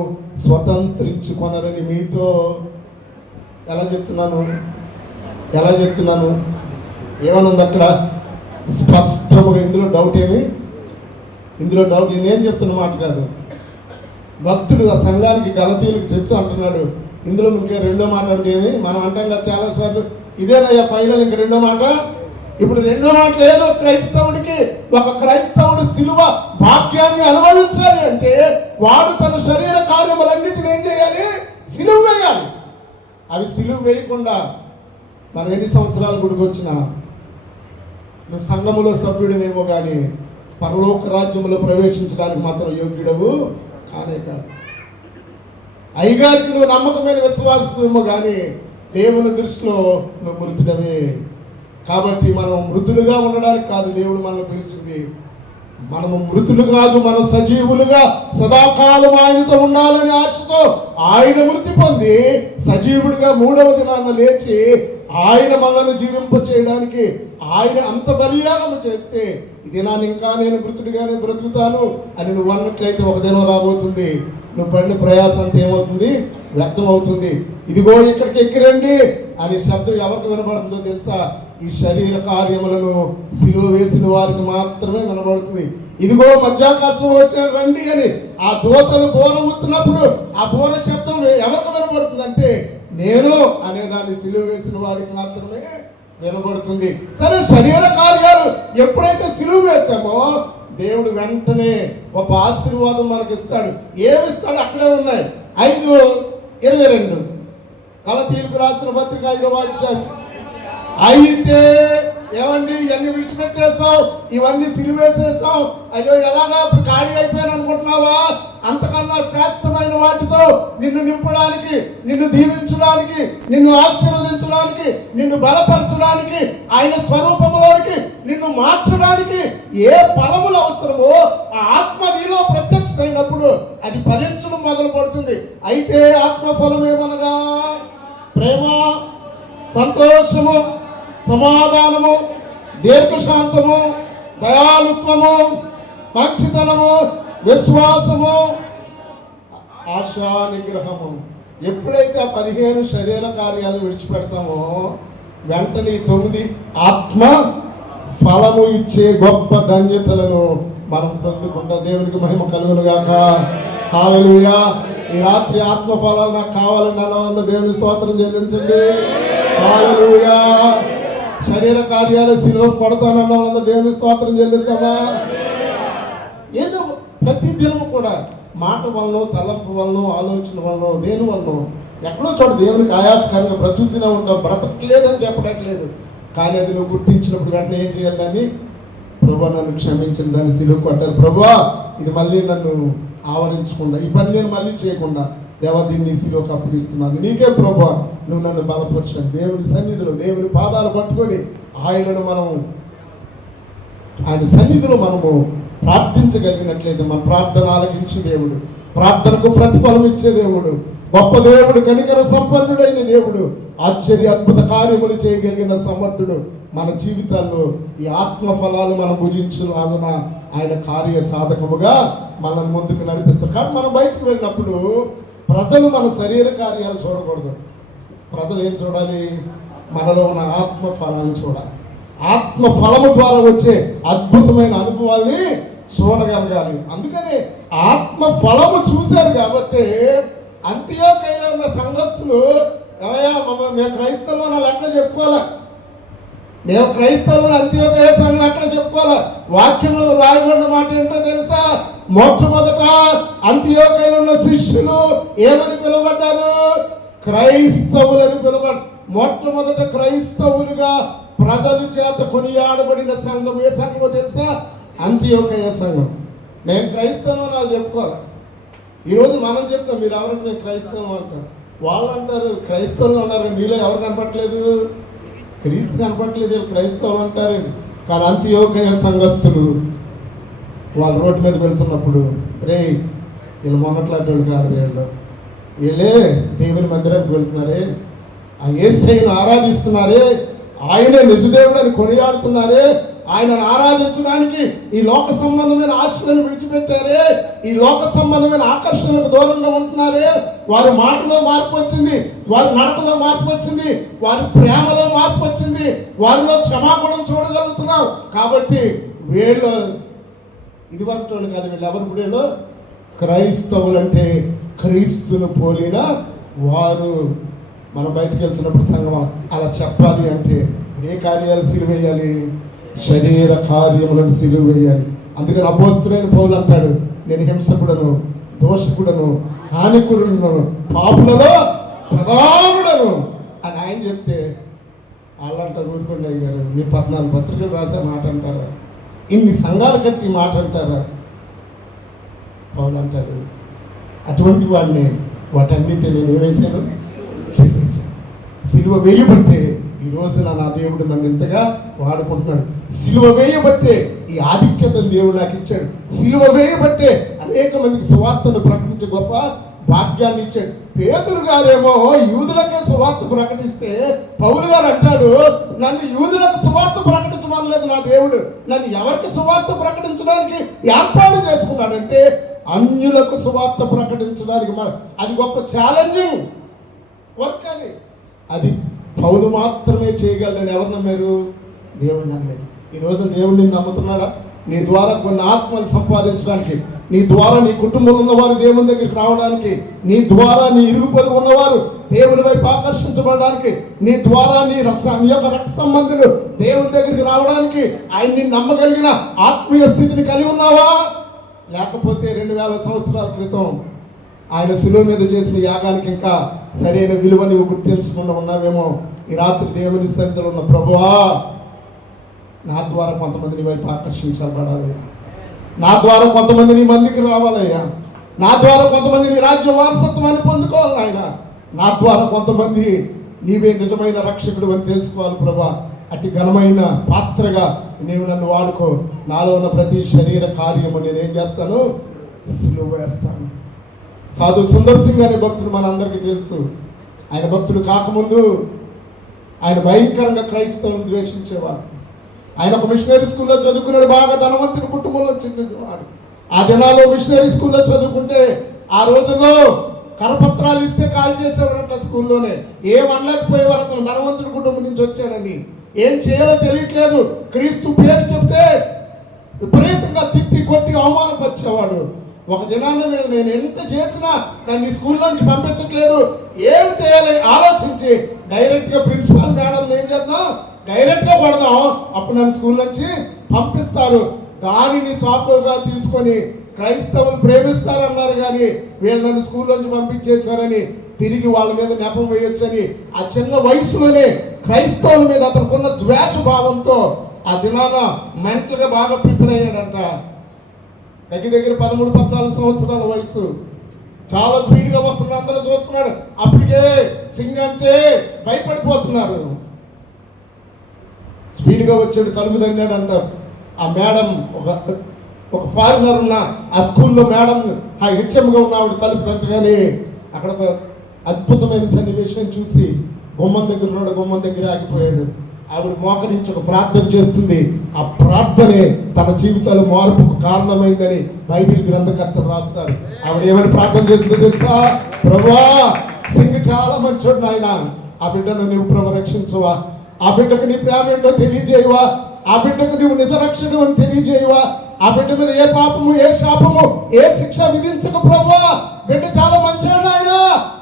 స్వతంత్రించుకొనరని మీతో ఎలా చెప్తున్నాను? ఏమనుంది అక్కడ? స్పష్టముగా. ఇందులో డౌట్ నేనేం చెప్తున్న మాట కాదు. భక్తుడు ఆ సంఘానికి గలతీయులకు చెప్తూ అంటున్నాడు, ఇందులో ఇంకే రెండో మాట అంటే ఏమి? మనం అంటాం కదా చాలాసార్లు, ఇదేనయ్యా ఫైనల్, ఇంక రెండో మాట. ఇప్పుడు రెండో మాట లేదు. ఒక క్రైస్తవుడు సిలువ భాగ్యాన్ని అనుభవించాలి అంటే వాడు తన శరీర కార్యములన్నిటిని ఏం చేయాలి? సిలువ వేయాలి. అవి సిలువ వేయకుండా మనం ఎన్ని సంవత్సరాల గుడికి వచ్చినా నువ్వు సంఘములో సభ్యుడినేమో కానీ పరలోక రాజ్యములో ప్రవేశించడానికి మాత్రం యోగ్యుడవు కానే కాదు. అయ్యగారికి నువ్వు నమ్మకమైన విశ్వాసమేమో కానీ దేవుని దృష్టిలో నువ్వు మృతుడవే. కాబట్టి మనం మృతులుగా ఉండడానికి కాదు దేవుడు మనల్ని పిలిచింది. మనము మృతులు కాదు, మనం సజీవులుగా సదాకాలం ఆయనతో ఉండాలని ఆశతో ఆయన మృతి పొంది సజీవుడిగా 3వ దినాన లేచి ఆయన మనల్ని జీవింప చేయడానికి ఆయన అంత బలియాగము చేస్తే ఈ దినాన్ని ఇంకా నేను మృతుడిగానే బ్రతుకుతాను అని నువ్వు అన్నట్లయితే ఒక దినం రాబోతుంది. నువ్వు పడిన ప్రయాసం అంతా ఏమవుతుంది? వ్యక్తం అవుతుంది. ఇదిగో ఇక్కడికి ఎక్కిరండి అనే శబ్దం ఎవరికి వినబడుతుందో తెలుసా? ఈ శరీర కార్యములను సిలువ వేసిన వారికి మాత్రమే వినబడుతుంది. ఇదిగో మధ్యాకాశం వచ్చే రండి అని ఆ దూతలు బోర ఊతున్నప్పుడు ఆ బోర శబ్దం ఎవరికి వినబడుతుంది అంటే నేను అనేదాన్ని సిలువ వేసిన వాడికి మాత్రమే వినబడుతుంది. సరే, శరీర కార్యాలు ఎప్పుడైతే సిలువ వేసామో దేవుడు వెంటనే ఒక ఆశీర్వాదం మనకి ఇస్తాడు. ఏమిస్తాడు? అక్కడే ఉన్నాయి. 5:22 గలతీయులకు రాసిన పత్రిక 5వ అధ్యాయం. అయితే ఏమండి, ఇవన్నీ విడిచిపెట్టేసావు, ఇవన్నీ సిలువేసేసావు, అయ్యో ఎలాగా ఇప్పుడు ఖాళీ అయిపోయాను అనుకుంటున్నావా? అంతకన్నా శ్రేష్టమైన వాటితో నిన్ను నింపడానికి, నిన్ను దీవించడానికి, నిన్ను ఆశీర్వదించడానికి, నిన్ను బలపరచడానికి, ఆయన స్వరూపంలోనికి నిన్ను మార్చడానికి ఏ ఫలములు అవసరమో ఆ ఆత్మ నీలో ప్రత్యక్షమైనప్పుడు అది ఫలించడం మొదలు పడుతుంది. అయితే ఆత్మఫలం ఏమనగా ప్రేమ, సంతోషము, సమాధానము, దీర్ఘశాంతము, దయాళుత్వము, మంచితనము, విశ్వాసము, ఆశా నిగ్రహము. ఎప్పుడైతే 15 శరీర కార్యాలు విడిచిపెడతామో వెంటనే 9 ఆత్మ ఫలము ఇచ్చే గొప్ప ధన్యతలను మనం పొందుకుంటాం. దేవునికి మహిమ కలుగును గాక. హల్లెలూయా. ఈ రాత్రి ఆత్మ ఫలాలు నాకు కావాలని అన్న దేవుని స్తోత్రం చెల్లించండి. హల్లెలూయా. శరీర కార్యాలు సిలువ కొడతానన్న దేవుని స్తోత్రం చెల్లిద్దామా? ఏదో ప్రతి దినము కూడా మాట వలన, తలంపు వలన, ఆలోచన వలన, దేని వలన ఎక్కడో చోట దేవునికి ఆయాసకరంగా బ్రతుకుతూనే ఉంటాం. బ్రతకలేదని చెప్పట్లేదు, కానీ అది నువ్వు గుర్తించినప్పుడు వెంటనే ఏం చేయాలి? దాన్ని ప్రభా నన్ను క్షమించిన దాన్ని సిలువ కొట్టాలి. ప్రభా ఇది మళ్ళీ నన్ను ఆవరించకుండా, ఈ పని నేను మళ్ళీ చేయకుండా దేవా దీన్ని సిలువకు అప్పగిస్తున్నాను, నీకే ప్రభా నువ్వు నన్ను బలపరచాలి. దేవుని సన్నిధిలో దేవుని పాదాలు పట్టుకొని ఆయనను మనం ఆయన సన్నిధిలో మనము ప్రార్థించగలిగినట్లయితే మన ప్రార్థన ఆలకించే దేవుడు, ప్రార్థనకు ప్రతిఫలం ఇచ్చే దేవుడు, గొప్ప దేవుడు, కనికర సంపన్నుడైన దేవుడు, ఆశ్చర్య అద్భుత కార్యములు చేయగలిగిన సమర్థుడు మన జీవితాల్లో ఈ ఆత్మ ఫలాలు మనం భుజించులాగున ఆయన కార్య సాధకముగా మనం ముందుకు నడిపిస్తారు. కాబట్టి మనం బయటకు వెళ్ళినప్పుడు ప్రజలు మన శరీర కార్యాలు చూడకూడదు. ప్రజలు ఏం చూడాలి? మనలో ఉన్న ఆత్మ ఫలాన్ని చూడాలి. ఆత్మ ఫలము ద్వారా వచ్చే అద్భుతమైన అనుభవాల్ని చూడగలగాలి. అందుకని ఆత్మ ఫలము చూశారు కాబట్టి అంత్యోకయలో ఉన్న సంఘస్థులు, ఏమయ్యా మేము క్రైస్తవులు అని ఎక్కడ చెప్పుకోవాలా? మేము క్రైస్తవులు అంత్యోకయ సంఘం ఎక్కడ చెప్పుకోవాలా? వాక్యంలో రాయబడిన మాట ఏంటో తెలుసా? మొట్టమొదట అంత్యోకయలో ఉన్న శిష్యులు ఏమని పిలువబడ్డారు? క్రైస్తవులని పిలువబడ్డారు. మొట్టమొదట క్రైస్తవులుగా ప్రజల చేత కొనియాడబడిన సంఘం ఏ సంఘమో తెలుసా? అంత్యోకయ సంఘం. మేము క్రైస్తవం అని చెప్పుకోవాలి. ఈరోజు మనం చెప్తాం, మీరు ఎవరికి మేము క్రైస్తవం అంటాం. వాళ్ళు అంటారు క్రైస్తవులు అన్నారు, మీలో ఎవరు కనపట్లేదు? క్రీస్తు కనపట్లేదు, క్రైస్తవులు అంటారు. కానీ అంత్యోకయ సంఘస్థులు వాళ్ళు రోడ్డు మీద వెళ్తున్నప్పుడు, రే వీళ్ళు మొన్నట్లాంటి వాళ్ళు కాదు, వీళ్ళే దేవుని మందిరానికి వెళ్తున్నారే, ఆ యేసయ్యను ఆరాధిస్తున్నారే, ఆయనే నిజదేవుడు అని కొనియాడుతున్నారే, ఆయనను ఆరాధించడానికి ఈ లోక సంబంధమైన ఆశలను విడిచిపెట్టారే, ఈ లోక సంబంధమైన ఆకర్షణలకు దూరంగా ఉంటున్నారే, వారి మాటలో మార్పు వచ్చింది, వారి నడకలో మార్పు వచ్చింది, వారి ప్రేమలో మార్పు వచ్చింది, వారిలో క్షమాగుణం చూడగలుగుతున్నాం. కాబట్టి వీళ్ళు ఇది వరకు కాదు, వీళ్ళు ఎవరు ఇప్పుడు క్రైస్తవులు అంటే క్రీస్తును పోలిన వారు. మనం బయటకు వెళ్తున్నప్పుడు సంగమం అలా చెప్పాలి అంటే ఏ కార్యాలు సిలువేయాలి? శరీర కార్యములను సిలువేయాలి. అందుకని అపోస్తులైన పౌలు అంటాడు, నేను హింసకుడను, దోషకుడను, హానికుడును, పాపులలో ప్రధానుడను అని ఆయన చెప్తే వాళ్ళంటారు ఊరుకోండి అయ్యారు, మీ 14 పత్రికలు రాసే మాట అంటారా? ఇన్ని సంఘాలు కట్టి మాట అంటారా? పౌలు అంటాడు, అటువంటి వాడిని వాటన్నింటినీ నేను ఏమేశాను? సిలువేశాను. సిలువ వేయబట్టే ఈ రోజున నా దేవుడు నన్ను ఇంతగా వాడుకుంటున్నాడు. సిలువ వేయబట్టే ఈ ఆధిక్యతను దేవుడు నాకు ఇచ్చాడు. సిలువ వేయబట్టే అనేక మందికి సువార్తను ప్రకటించే గొప్ప భాగ్యాన్ని ఇచ్చాడు. పేతురు గారేమో యూదులకే సువార్త ప్రకటిస్తే పౌలు గారు అంటాడు, నన్ను యూదులకు సువార్త ప్రకటించమనలేదు నా దేవుడు, నన్ను ఎవరికి సువార్త ప్రకటించడానికి ఏర్పాటు చేసుకున్నాడంటే అన్యులకు సువార్త ప్రకటించడానికి. అది గొప్ప ఛాలెంజింగ్ వర్క్. అది పౌలు మాత్రమే చేయగలడని ఎవరు నమ్మారు? దేవుడు నమ్మాడు. ఈరోజు దేవుడిని నమ్ముతున్నాడా? నీ ద్వారా కొన్ని ఆత్మలు సంపాదించడానికి, నీ ద్వారా నీ కుటుంబంలో ఉన్నవారు దేవుని దగ్గరికి రావడానికి, నీ ద్వారా నీ ఇరుగు పొరుగు ఉన్నవారు దేవుని వైపు ఆకర్షించబడడానికి, నీ ద్వారా నీ యొక్క రక్త సంబంధులు దేవుని దగ్గరికి రావడానికి ఆయన్ని నమ్మగలిగిన ఆత్మీయ స్థితిని కలిగి ఉన్నావా? లేకపోతే 2000 సంవత్సరాల క్రితం ఆయన శిలువ మీద చేసిన యాగానికి ఇంకా సరైన విలువని గుర్తించకుండా ఉన్నావేమో. ఈ రాత్రి దేవుని సన్నిధిలో ఉన్న ప్రభువా, నా ద్వారా కొంతమంది నీ వైపు ఆకర్షించబడాలయ్యా, నా ద్వారా కొంతమంది నీ మందికి రావాలయ్యా, నా ద్వారా కొంతమంది నీ రాజ్య వారసత్వాన్ని పొందుకోవాలి ఆయన, నా ద్వారా కొంతమంది నీవే నిజమైన రక్షకుడు అని తెలుసుకోవాలి ప్రభా. అటు ఘనమైన పాత్రగా నీవు నన్ను వాడుకో. నాలో ఉన్న ప్రతి శరీర కార్యము నేనేం చేస్తాను? సిలువ వేస్తాను. సాధు సుందర్ సింగ్ అనే భక్తుడు మనందరికీ తెలుసు. ఆయన భక్తుడు కాకముందు ఆయన భయంకరంగా క్రైస్తవులను ద్వేషించేవాడు. ఆయన ఒక మిషనరీ స్కూల్లో చదువుకున్నాడు, బాగా ధనవంతుని కుటుంబంలో చెందినవాడు. ఆ దినాల్లో మిషనరీ స్కూల్లో చదువుకుంటే ఆ రోజుల్లో కరపత్రాలు ఇస్తే కాల్ చేసేవాడంట స్కూల్లోనే. ఏం అనలేకపోయేవారు, అతను ధనవంతుడి కుటుంబం నుంచి వచ్చాడని. ఏం చేయాలో తెలియట్లేదు. క్రీస్తు పేరు చెప్తే విపరీతంగా తిట్టి కొట్టి అవమానపరిచేవాడు. ఒక దినాన్ని నేను ఎంత చేసినా నన్ను ఈ స్కూల్ నుంచి పంపించట్లేదు, ఏం చేయాలి ఆలోచించి డైరెక్ట్గా ప్రిన్సిపాల్ మేడం ఏం చేద్దాం, డైరెక్ట్గా పడదాం, అప్పుడు నన్ను స్కూల్ నుంచి పంపిస్తారు. దానిని సాకుగా తీసుకొని క్రైస్తవులు ప్రేమిస్తారన్నారు కానీ వీళ్ళు నన్ను స్కూల్ నుంచి పంపించేశారని తిరిగి వాళ్ళ మీద నెపం వేయొచ్చని ఆ చిన్న వయసులోనే క్రైస్తవుల మీద అతనుకున్న ద్వేష భావంతో ఆ దినాన మెంటల్గా బాగా ప్రిపేర్ అయ్యాడంట. దగ్గర 13-14 సంవత్సరాల వయసు. చాలా స్పీడ్గా వస్తున్న అందరూ చూస్తున్నాడు. అప్పటికే సింగ్ అంటే భయపడిపోతున్నారు. స్పీడ్గా వచ్చాడు, తలుపు తన్నాడంట. ఆ మేడం ఒక ఫారినర్ ఉన్న ఆ స్కూల్లో మేడం ఆ హెచ్ఎంగా ఉన్న ఆవిడ తలుపు తట్టగానే అక్కడ ఒక అద్భుతమైన సన్నివేశం చూసి గుమ్మం దగ్గర ఆగిపోయాడు. ఆవిడ మోకరించి ఒక ప్రార్థన చేస్తుంది. ఆ ప్రార్థనే తన జీవితాలు మార్పుకు కారణమైందని బైబిల్ గ్రంథకర్తలు రాస్తారు. ఆవిడ ఏమైనా ప్రార్థన చేస్తుందో తెలుసా? ప్రభువా, సింగ్ చాలా మంచోడు నాయన, ఆ బిడ్డను నీవు ప్రభు రక్షించవా, ఆ బిడ్డకు నీ ప్రేమ ఏంటో తెలియజేయవా, ఆ బిడ్డకు నీవు నిజ రక్షణ అని తెలియజేయవా, ఆ బిడ్డ మీద ఏ పాపము ఏ శాపము ఏ శిక్ష విధించక ప్రభువా, బిడ్డ చాలా మంచోడు ఆయన,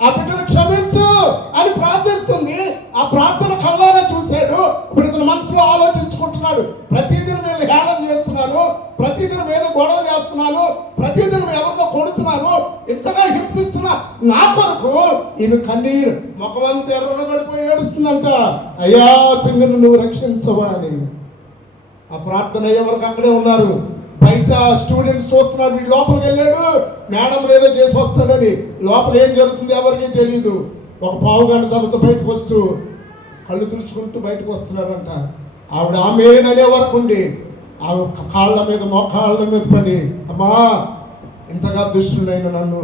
ఆ బిడ్డను క్షమించు అని ప్రార్థిస్తుంది. ఆ ప్రార్థన కళ్ళారా చూశాడు. ఇప్పుడు ఇతను మనసులో ఆలోచించుకుంటున్నాడు, ప్రతిదినం నేను హేళన చేస్తున్నాను, ప్రతిదినం ఏదో గొడవ చేస్తున్నాను, ప్రతిదినం ఎవరితో కొడుతున్నాను, ఇంతగా హింసిస్తున్నా, నా కొరకు ఈమె కన్నీరు ముఖమంతా ఎర్రన పడిపోయి ఏడుస్తుందంట. అయ్యా సింగును నువ్వు రక్షించవా అని. ఆ ప్రార్థన ఎవరికి అక్కడే ఉన్నారు. బయట స్టూడెంట్స్ చూస్తున్నారు, వీడు లోపలికి వెళ్ళాడు, మేడం ఏదో చేసి వస్తాడని. లోపల ఏం జరుగుతుంది ఎవరికి తెలియదు. ఒక పావు గంట తర్వాత బయటకు వస్తూ కళ్ళు తుడుచుకుంటూ బయటకు వస్తున్నారంట. ఆవిడ ఆమెననే వరకు ఉండి ఆవిడ కాళ్ళ మీద మోకాళ్ళ మీద పడి, అమ్మా ఇంతగా దుష్టుడైన నన్ను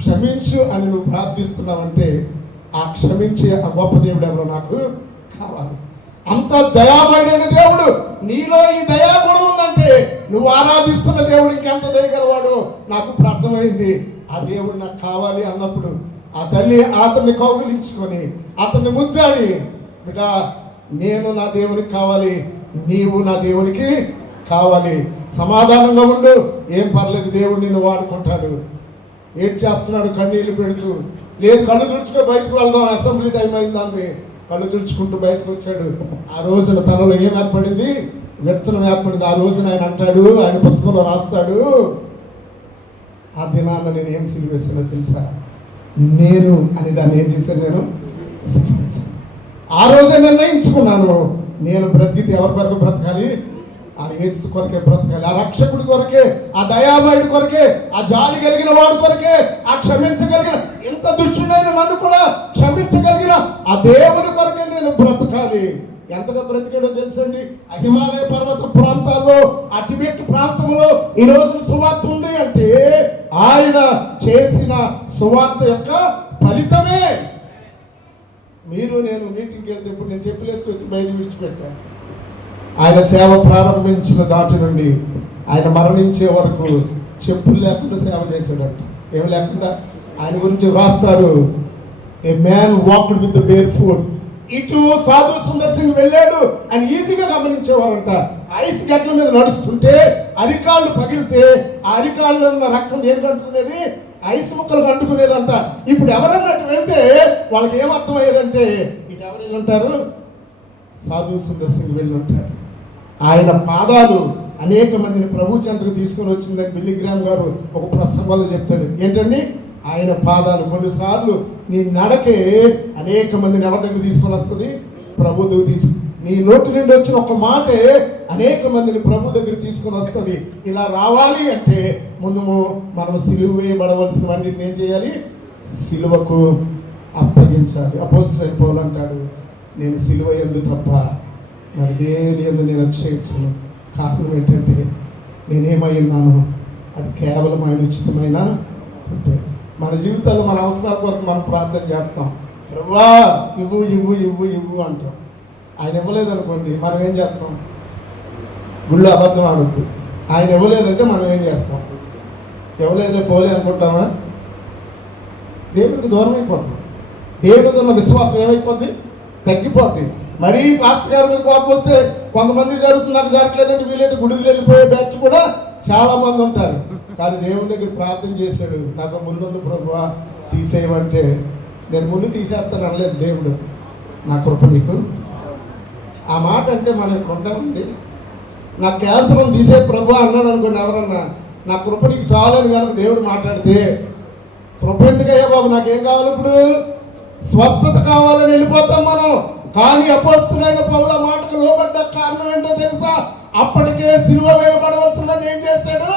క్షమించు అని నువ్వు ప్రార్థిస్తున్నావంటే ఆ క్షమించే ఆ గొప్ప దేవుడు ఎవరో నాకు కావాలి. అంత దయామయుడైన దేవుడు నీలో ఈ దయాగుణం ఉందంటే నువ్వు ఆరాధిస్తున్న దేవుడు ఇంకెంత దయగలవాడు నాకు అర్థమైంది. ఆ దేవుడు నాకు కావాలి అన్నప్పుడు ఆ తల్లి అతన్ని కౌగిలించుకొని అతన్ని ముద్దాడి, బిడ్డ నేను నా దేవునికి కావాలి, నీవు నా దేవునికి కావాలి, సమాధానంగా ఉండు, ఏం పర్లేదు, దేవుడు నిన్ను వాడుకుంటాడు. ఏడ్ చేస్తున్నాడు కన్నీళ్లు పెడుతూ. లేదు కళ్ళు తుడుచుకొని బయటకు వెళ్దాం, అసెంబ్లీ టైం అయిందంది. కళ్ళు తుడుచుకుంటూ బయటకు వచ్చాడు. ఆ రోజున తనలో ఏం ఏర్పడింది? వ్యక్తులం ఏర్పడింది. ఆ రోజున ఆయన అంటాడు, ఆయన పుస్తకంలో రాస్తాడు, ఆ దినాన్న నేను ఏం సిలివేసానో తెలుసా, నేను అని దాన్ని ఏం చేశాను, నేను సిలివేసాను. ఆ రోజే నిర్ణయించుకున్నాను, నేను బ్రతికితే ఎవరి కొరకు బ్రతకాలి? ఆ యేసు కొరకే బ్రతకాలి, ఆ రక్షకుడి కొరకే, ఆ దయామయుడి కొరకే, ఆ జాలి కలిగిన వాడి కొరకే, ఆ క్షమించగలిగిన, ఇంత దుష్టుడైన నన్ను కూడా క్షమించగలిగిన ఆ దేవుని కొరకే నేను బ్రతకాలి. ఎంతగా బ్రతికాడో తెలుసండి. ఆ హిమాలయ పర్వత ప్రాంతాల్లో, ఆ టిబెట్ ప్రాంతంలో ఈ రోజు సువార్త ఉంది అంటే ఆయన చేసిన సువార్త యొక్క ఫలితమే. మీరు నేను మీటింగ్కి వెళ్తే ఇప్పుడు నేను చెప్పులేసుకొచ్చి బయట విడిచిపెట్టాను. ఆయన సేవ ప్రారంభించిన దాటి నుండి ఆయన మరణించే వరకు చెప్పులు లేకుండా సేవ చేశాడంట. ఏమి లేకుండా. ఆయన గురించి రాస్తారు, a man walked with the bare foot. ఇటు సాధు సుందర్ సింగ్ వెళ్ళాడు, ఆయన ఈజీగా గమనించేవారంట. ఐస్ గడ్డల మీద నడుస్తుంటే అరికాళ్ళు పగిలితే ఆ అరికాళ్ళలో ఉన్న రక్తం దేనికి అంటుకునేది? ఐస్ ముక్కలకు అంటుకునేదంట. ఇప్పుడు ఎవరన్నట్టు వెళ్తే వాళ్ళకి ఏమర్థమయ్యేదంటే ఇటు ఎవరు వెళ్ళి ఉంటారు? సాధు సుందర్ సింగ్ వెళ్ళి ఉంటారు. ఆయన పాదాలు అనేక మందిని ప్రభు చెంతకు తీసుకొని వచ్చిందని బిల్లీ గ్రామ్ గారు ఒక ప్రసంగంలో చెప్తాడు. ఏంటండి? ఆయన పాదాలు కొన్నిసార్లు నీ నడకే అనేక మందిని ఎవరి దగ్గర తీసుకొని వస్తుంది? ప్రభు దగ్గర నీ నోటి నుండి వచ్చిన ఒక మాటే అనేక మందిని ప్రభు దగ్గర తీసుకొని వస్తుంది. ఇలా రావాలి అంటే ముందు మనం సిలువ వేయబడవలసినవన్నీ ఏం చేయాలి? సిలువకు అప్పగించాలి. అపోస్తలుడైన పౌలు అంటాడు, నేను సిలువ యందు తప్ప మరి దేని యందు నేను అతిశయించను. కారణం ఏంటంటే నేనేమైనాను అది కేవలం ఆయన ఉచితమైన కృపే. మన జీవితాల్లో మన అవసరాల కొరకు మనం ప్రార్థన చేస్తాం, ప్రభువా ఇవ్వు ఇవ్వు ఇవ్వు ఇవ్వు అంటాం. ఆయన ఇవ్వలేదనుకోండి మనం ఏం చేస్తాం? గుళ్ళు అబద్ధం ఆడుద్ది. ఆయన ఇవ్వలేదంటే మనం ఏం చేస్తాం? ఇవ్వలేదంటే పోలే అనుకుంటామా? దేవుడికి దూరం అయిపోతాం. దేవుడికి ఉన్న విశ్వాసం ఏమైపోద్ది? తగ్గిపోద్ది. మరీ పాస్టర్ గారి మీద కోపం వస్తే కొంతమంది జరుగుతుంది, నాకు జరగలేదంటే వీలైతే గుడికి వెళ్ళిపోయే బ్యాచ్ కూడా చాలా మంది ఉంటారు. కానీ దేవుని దగ్గర ప్రార్థన చేశాడు, నాకు ముళ్ళు ప్రభువా తీసేయమంటే నేను ముళ్ళు తీసేస్తాను అనలేదు దేవుడు. నా కృప నీకు. ఆ మాట అంటే మనం ఇక్కడ ఉంటామండి. నా క్యాన్సర్ తీసే ప్రభువా అన్నాడు అనుకోండి ఎవరన్నా, నా కృప నీకు చాలని కనుక దేవుడు మాట్లాడితే, కృప ఎందుకయ్యా బాబు, నాకేం కావాలి? ఇప్పుడు స్వస్థత కావాలని వెళ్ళిపోతాం మనం. కానీ అపోస్తలుడైన పౌలు మాటకు లోబడ్డ కారణం ఏంటో తెలుసా? అప్పటికే సిలువ వేయబడవలసిందని ఏం చేశాడు?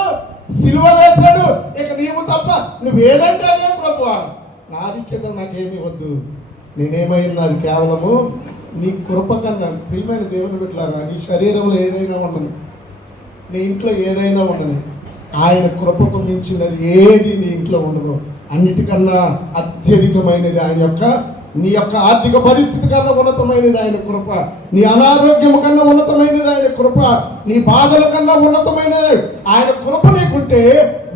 సిలువ వేశాడు. ఇక నీవు తప్ప నువ్వేదంటే అదే ప్రభువా, నా ఆధిక్యత నాకేమీ వద్దు, నేనేమైనా అది కేవలము నీ కృప కన్నా. ప్రియమైన దేవుని బిడ్డలారా, నీ శరీరంలో ఏదైనా ఉండను, నీ ఇంట్లో ఏదైనా ఉండని, ఆయన కృపకు మించినది ఏది నీ ఇంట్లో ఉండదు. అన్నిటికన్నా అత్యధికమైనది ఆయన యొక్క, నీ యొక్క ఆర్థిక పరిస్థితి కన్నా ఉన్నతమైనది ఆయన కృప, నీ అనారోగ్యం కన్నా ఉన్నతమైనది ఆయన కృప, నీ బాధల కన్నా ఉన్నతమైనది ఆయన కృప. నీకుంటే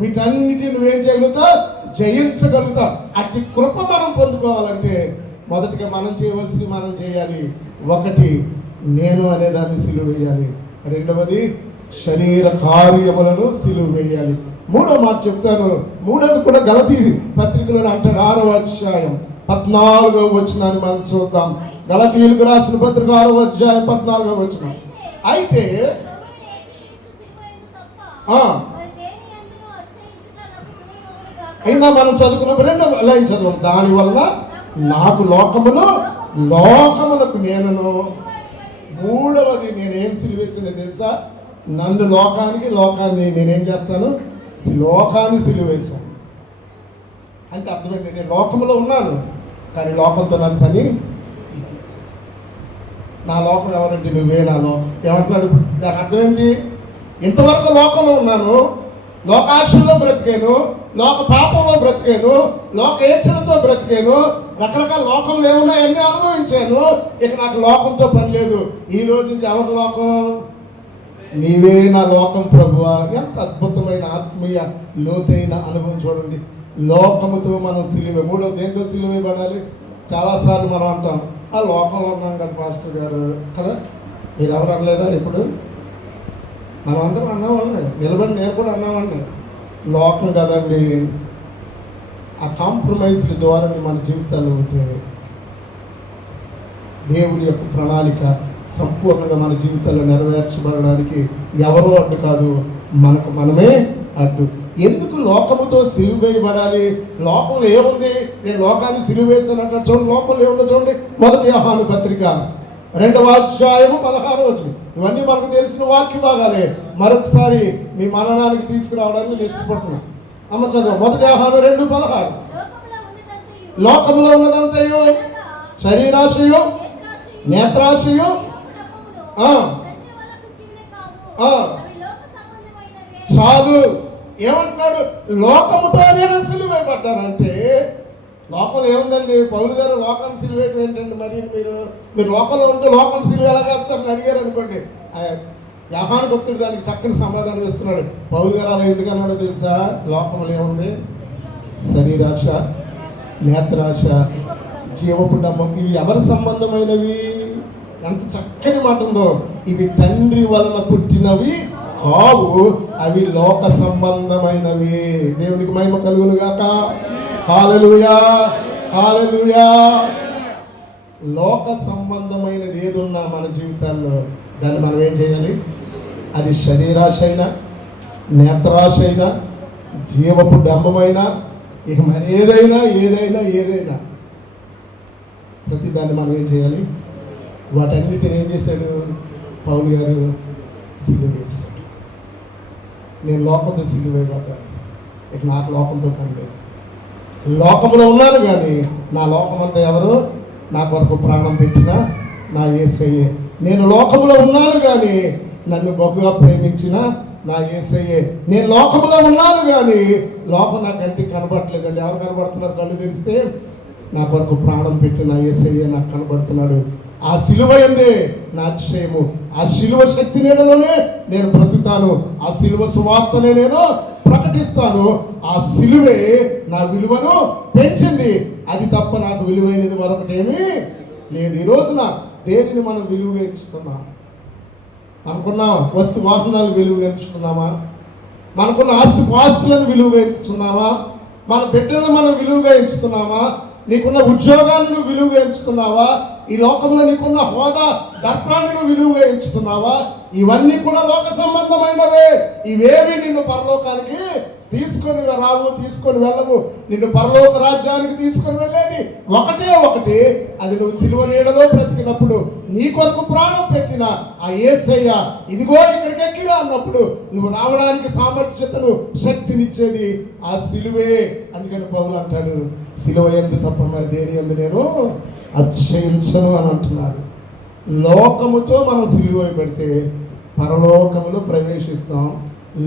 వీటన్నిటిని నువ్వేం చేయగలుగుతావు? జయించగలుగుతావు. అట్టి కృప మనం పొందుకోవాలంటే మొదటిగా మనం చేయవలసింది మనం చేయాలి. ఒకటి, నేను అనేదాన్ని సిలువ వేయాలి. రెండవది, శరీర కార్యములను సిలువ వేయాలి. మూడో మాట చెప్తాను. మూడవది కూడా గలతీ పత్రికలో అంటాడు, 6వ అధ్యాయం 14వ వచనాన్ని మనం చూద్దాం. గలతీయులకు రాసిన పత్రిక 6వ అధ్యాయం 14వ వచనం. అయితే అయినా మనం చదువుకున్న రెండవ లైన్ చదువు, దాని వలన నాకు లోకములకు నేనును. మూడవది, నేనేం సిలువేసినా తెలుసా? నన్ను లోకాన్ని నేనేం చేస్తాను? లోకాన్ని సిలువేశాను. అంటే అర్థమైంది, నేను లోకంలో ఉన్నాను కానీ లోకంతో నాకు పని. నా లోకం ఎవరంటే నువ్వే నా లోకం. ఏమంటున్నాడు? దానికి అర్థం ఏంటి? ఇంతవరకు లోకంలో ఉన్నాను, లోకాశల్లో బ్రతికాను, లోక పాపంలో బ్రతికాను, లోక ఏచ్చలతో బ్రతికాను, రకరకాల లోకంలో ఏమన్నా అన్నీ అనుభవించాను. ఇక నాకు లోకంతో పని లేదు. ఈ రోజు నుంచి ఎవరి లోకం? నీవే నా లోకం ప్రభువా. ఎంత అద్భుతమైన ఆత్మీయ లోతైన అనుభవం చూడండి. లోకముతో మనం సిలువ. మూడవది, దేంతో సిలువ పడాలి? చాలాసార్లు మనం అంటాం, ఆ లోకంలో ఉన్నాం కదా పాస్టర్ గారు కదా. మీరు ఎవరు అనలేదా? ఇప్పుడు మనం అందరం అన్నామండి, నిలబడి నేను కూడా అన్నామండి. లోకం కదండి. ఆ కాంప్రమైజ్ల ద్వారా మన జీవితాల్లో ఉంటే దేవుని యొక్క ప్రణాళిక సంపూర్ణంగా మన జీవితాల్లో నెరవేర్చబడడానికి ఎవరో అడ్డు కాదు, మనకు మనమే అడ్డు. ఎందుకు లోకముతో సిలువ వేయబడాలి? లోకంలో ఏముంది? నేను లోకాన్ని సిలువ వేసాను అంటాడు. చూడండి లోకంలో ఏముందో చూడండి. 1 యోహాను పత్రిక 2వ అధ్యాయము 16వ వచనం. ఇవన్నీ మనకు తెలిసిన వాక్య భాగాలే. మరొకసారి మీ మననానికి తీసుకురావడానికి నేను ఇష్టపడుతున్నాను. అమ్మ చదువు. 1 యోహాను 2:16. లోకములో ఉన్నదంతయు శరీరాశయు, నేత్రాశయు, చాలు. ఏమంటున్నాడు? లోకముతో నేను సిలువ వేయబడ్డానంటే లోకంలో ఏముందండి? పౌలు గారు లోకాన్ని సిలువ వేయటం ఏంటండి? మరి మీరు లోకంలో ఉంటే లోకాన్ని సిలువ ఎలా వేస్తారని అడిగారు అనుకోండి. యోహాను భక్తుడు దానికి చక్కని సమాధానం ఇస్తున్నాడు. పౌలు గారు అలా ఎందుకన్నాడో తెలుసా? లోకంలో ఏముంది? శరీరాశ, నేత్రాశ, జీవపు డమ్మం. ఇవి ఎవరి సంబంధమైనవి? ఎంత చక్కని మాట ఉందో. ఇవి తండ్రి వలన పుట్టినవి కావు, అవి లోక సంబంధమైనవి. దేవునికి మహిమ కలుగును గాక. హల్లెలూయా, హల్లెలూయా. లోక సంబంధమైనది ఏదున్నా మన జీవితాల్లో దాన్ని మనం ఏం చేయాలి? అది శరీరాశ అయినా, నేత్రాశ అయినా, జీవపు డంబమైనా, ఇక మరి ఏదైనా ప్రతి దాన్ని మనం ఏం చేయాలి? వాటన్నిటిని ఏం చేశాడు పౌలు గారు? సిలువ వేశాడు. నేను లోకంతో సిలువ వేయబడ్డాను, ఇక నాకు లోకంతో పని లేదు. లోకంలో ఉన్నాను కానీ నా లోకమంతా ఎవరు? నా కొరకు ప్రాణం పెట్టిన నా యేసయ్యే. నేను లోకంలో ఉన్నాను కానీ నన్ను బహుగా ప్రేమించిన నా యేసయ్యే. నేను లోకంలో ఉన్నాను కానీ లోకం నా కంటికి కనబడట్లేదండి. ఎవరు కనబడుతున్నారు? కళ్ళు తెరిస్తే నా కొరకు ప్రాణం పెట్టిన యేసయ్యే నాకు కనబడుతున్నాడు. ఆ సిలువ యందే నా అతిశయము. ఆ సిలువ శక్తి నీడలోనే నేను బ్రతుకుతాను. ఆ సిలువ సువార్తనే నేను ప్రకటిస్తాను. ఆ సిలువే నా విలువను పెంచింది. అది తప్ప నాకు విలువైనది మరొకటేమీ లేదు. ఈ రోజున దేనిని మనం విలువగా ఎంచుతున్నాం? మనకున్న వస్తు వాహనాలు విలువగా ఎంచుతున్నామా? మనకున్న ఆస్తులను విలువగా ఎంచుతున్నామా? మన బిడ్డలను మనం విలువగా ఎంచుతున్నామా? నీకున్న ఉద్యోగాన్ని నువ్వు విలువగా ఎంచుతున్నావా? ఈ లోకంలో నీకున్న హోదా, దర్పాన్ని నువ్వు విలువగా ఎంచుతున్నావా? ఇవన్నీ కూడా లోక సంబంధమైనవే. ఇవేవి నిన్ను పరలోకానికి తీసుకొని రావు, తీసుకొని వెళ్ళవు. నిన్ను పరలోక రాజ్యానికి తీసుకొని వెళ్ళేది ఒకటి. అది నువ్వు సిలువ నీడలో బ్రతికినప్పుడు, నీ కొరకు ప్రాణం పెట్టిన ఆ యేసయ్య ఇదిగో ఇక్కడికి ఎక్కిరా అన్నప్పుడు నువ్వు రావడానికి సామర్థ్యతను, శక్తినిచ్చేది ఆ సిలువే. అందుకని పౌలు అంటాడు, సిలువ యందు తప్ప మరి దేని యందు నేను అతిశయించను అని అంటున్నాడు. లోకముతో మనం సిలువ పెడితే పరలోకములో ప్రవేశిస్తాం.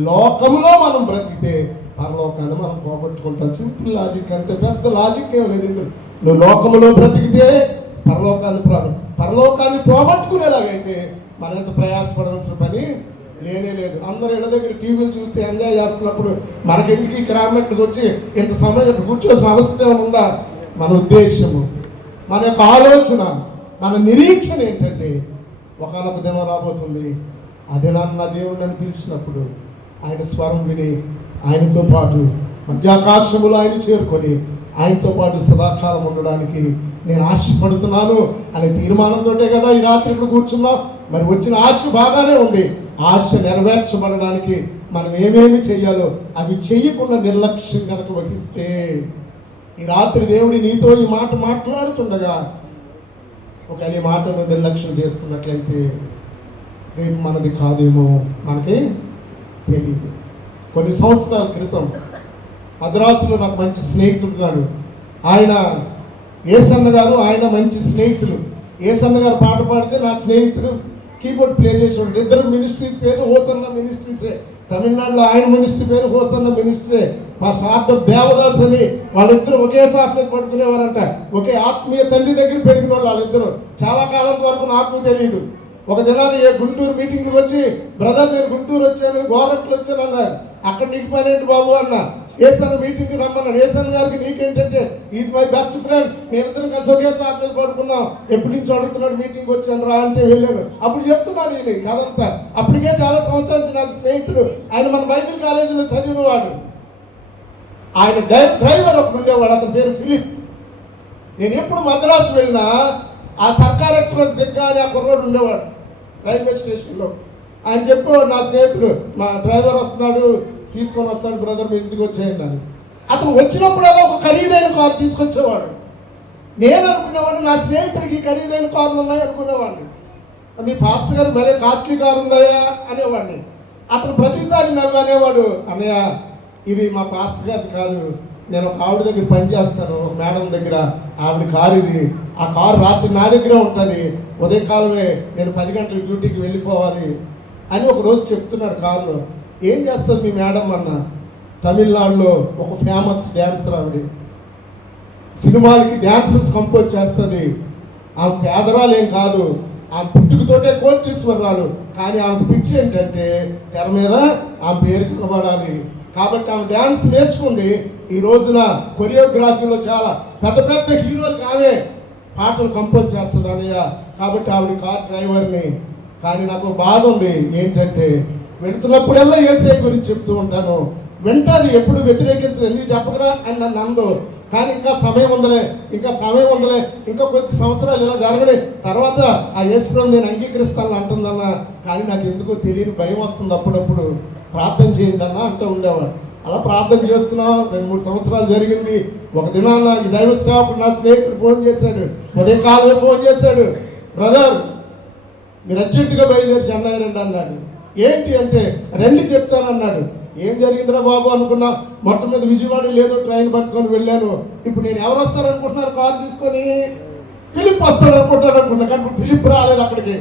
లోకములో మనం బ్రతికితే పరలోకాన్ని మనం పోగొట్టుకుంటాం. సింపుల్ లాజిక్, అంతే, పెద్ద లాజిక్ ఏం లేదు ఇందులో. నువ్వు లోకములో బ్రతికితే పరలోకాన్ని పోగొట్టుకునేలాగైతే మనం ఎంత ప్రయాసపడవలసిన పని లేనే లేదు. అందరూ ఇళ్ళ దగ్గర టీవీలు చూస్తే ఎంజాయ్ చేస్తున్నప్పుడు మనకెందుకు ఈ క్రామెట్కి వచ్చి ఇంత సమయం కూర్చోవలసిన అవసరం ఏమైనా ఉందా? మన ఉద్దేశము, మన యొక్క ఆలోచన, మన నిరీక్షణ ఏంటంటే ఒకనొక దినం రాబోతుంది. ఆ దినాన్ని నా దేవుడు నన్ను పిలిచినప్పుడు ఆయన స్వరం విని ఆయనతో పాటు మధ్యాకాశములో ఆయన చేరుకొని ఆయనతో పాటు సదాకాలం ఉండడానికి నేను ఆశపడుతున్నాను అనే తీర్మానంతో కదా ఈ రాత్రి ఇప్పుడు కూర్చున్నాం. మరి వచ్చిన ఆశ బాగానే ఉంది. ఆశ నెరవేర్చబడడానికి మనం ఏమేమి చేయాలో అవి చేయకుండా నిర్లక్ష్యం కనుక వహిస్తే, ఈ రాత్రి దేవుడి నీతో ఈ మాట మాట్లాడుతుండగా ఒక ఈ మాటను నిర్లక్ష్యం చేస్తున్నట్లయితే రేపు మనది కాదేమో మనకి తెలియదు. కొన్ని సంవత్సరాల క్రితం మద్రాసులో నాకు మంచి స్నేహితుడున్నాడు. ఆయన ఏసన్న గారు, ఆయన మంచి స్నేహితులు. ఏసన్న గారు పాట పాడితే నా స్నేహితుడు కీబోర్డ్ ప్లే చేసి ఉంటాడు. ఇద్దరు మినిస్ట్రీస్ పేరు హోసన్న మినిస్ట్రీసే. తమిళనాడులో ఆయన మినిస్ట్రీ పేరు హోసన్న మినిస్ట్రీ. మా సార్థర్ దేవదాస్ అని వాళ్ళిద్దరు ఒకే చాక్లెట్ పడుకునేవారంట. ఒకే ఆత్మీయ తల్లి దగ్గర పెరిగిన వాళ్ళు వాళ్ళిద్దరు. చాలా కాలం వరకు నాకు తెలియదు. ఒక దినాన్ని గుంటూరు మీటింగ్కి వచ్చి, బ్రదర్ నేను గుంటూరు వచ్చాను, గోరంట్లు వచ్చాను అన్నాడు. అక్కడ నీకు పని ఏంటి బాబు అన్న. ఏసన్న మీటింగ్కి రమ్మన్నాడు. ఏసన్న గారికి నీకేంటంటే ఈజ్ మై బెస్ట్ ఫ్రెండ్, మేమిద్దరం కలిసి ఒకే చాట్ మీద పడుకున్నాం, ఎప్పటి నుంచి అడుగుతున్నాడు మీటింగ్ వచ్చాను రా అంటే వెళ్ళాను. అప్పుడు చెప్తున్నాడు ఈయన కదంతా. అప్పటికే చాలా సంవత్సరాల నుంచి నాకు స్నేహితుడు. ఆయన మన బైబిల్ కాలేజీలో చదివినవాడు. ఆయన డ్రైవర్ ఒకడు ఉండేవాడు, అతని పేరు ఫిలిప్. నేను ఎప్పుడు మద్రాసు వెళ్ళినా ఆ సర్కార్ ఎక్స్ప్రెస్ దగ్గర ఆ కుర్రోడు ఉండేవాడు రైల్వే స్టేషన్లో. ఆయన చెప్పేవాడు, నా స్నేహితుడు మా డ్రైవర్ వస్తున్నాడు, తీసుకొని వస్తాడు బ్రదర్, మీ ఇంటికి వచ్చేయండి అని. అతను వచ్చినప్పుడల్లా ఒక ఖరీదైన కారు తీసుకొచ్చేవాడు. నేను అనుకునేవాడిని నా స్నేహితుడికి ఖరీదైన కార్లు ఉన్నాయి అనుకునేవాడిని. మీ పాస్టర్ గారు భలే కాస్ట్లీ కారు ఉందయ్యా అనేవాడిని. అతను ప్రతిసారి నవ్వు అనేవాడు, అన్నయ్య ఇది మా పాస్టర్ గారిది కాదు, నేను ఒక ఆవిడ దగ్గర పనిచేస్తాను, ఒక మేడం దగ్గర, ఆవిడ కారు ఇది. ఆ కారు రాత్రి నా దగ్గర ఉంటుంది, ఉదయకాలమే నేను 10 గంటల డ్యూటీకి వెళ్ళిపోవాలి అని ఒక రోజు చెప్తున్నాడు కారులో. ఏం చేస్తుంది మీ మేడం అన్న. తమిళనాడులో ఒక ఫేమస్ డ్యాన్సర్ ఆవిడ, సినిమాలకి డ్యాన్సెస్ కంపోజ్ చేస్తుంది. ఆమె పేదరాలేం కాదు, ఆమె పుట్టుకతోటే కోటీశ్వరరాలు. కానీ ఆమె పిచ్చి ఏంటంటే తెర మీద ఆమె పేరు కనబడాలి. కాబట్టి ఆమె డ్యాన్స్ నేర్చుకుంది. ఈ రోజున కొరియోగ్రఫీలో చాలా పెద్ద పెద్ద హీరోలకు ఆమె పాటలు కంపోజ్ చేస్తుంది అన్నయ్య. కాబట్టి ఆవిడ కార్ డ్రైవర్ని. కానీ నాకు బాధ ఉంది ఏంటంటే వెళుతున్నప్పుడల్లా ఏసఐ గురించి చెప్తూ ఉంటాను, వెంటనే ఎప్పుడు వ్యతిరేకించదు, ఎందుకు చెప్పకరా అని నన్ను అందు. కానీ ఇంకా సమయం ఉందలే, ఇంకా కొద్ది సంవత్సరాలు ఇలా జరగలే, తర్వాత ఆ యేసుప్రభుని నేను అంగీకరిస్తాను అంటుందన్న. కానీ నాకు ఎందుకో తెలియని భయం వస్తుంది. అప్పుడప్పుడు ప్రార్థన చేయండి అన్న అంటూ ఉండేవాడు. అలా ప్రార్థన చేస్తున్నాం. 2-3 సంవత్సరాలు జరిగింది. ఒక దినాన ఈ దైవ సేవకుడు నా స్నేహితుడు ఫోన్ చేశాడు, ఉదయకాలమే ఫోన్ చేశాడు, బ్రదర్ మీరు అర్జెంటుగా బయలుదేరి చెన్నై రండి అన్నాడు. ఏంటి అంటే రండి చెప్తాను అన్నాడు. ఏం జరిగిందిరా బాబు అనుకున్నా. మొత్తం మీద విజయవాడ లేదు, ట్రైన్ పట్టుకొని వెళ్ళాను. ఇప్పుడు నేను ఎవరు వస్తారు అనుకుంటున్నారు కారు తీసుకొని? ఫిలిప్ వస్తాడు అనుకుంటున్నా. కానీ ఫిలిప్ రాలేదు అక్కడికి,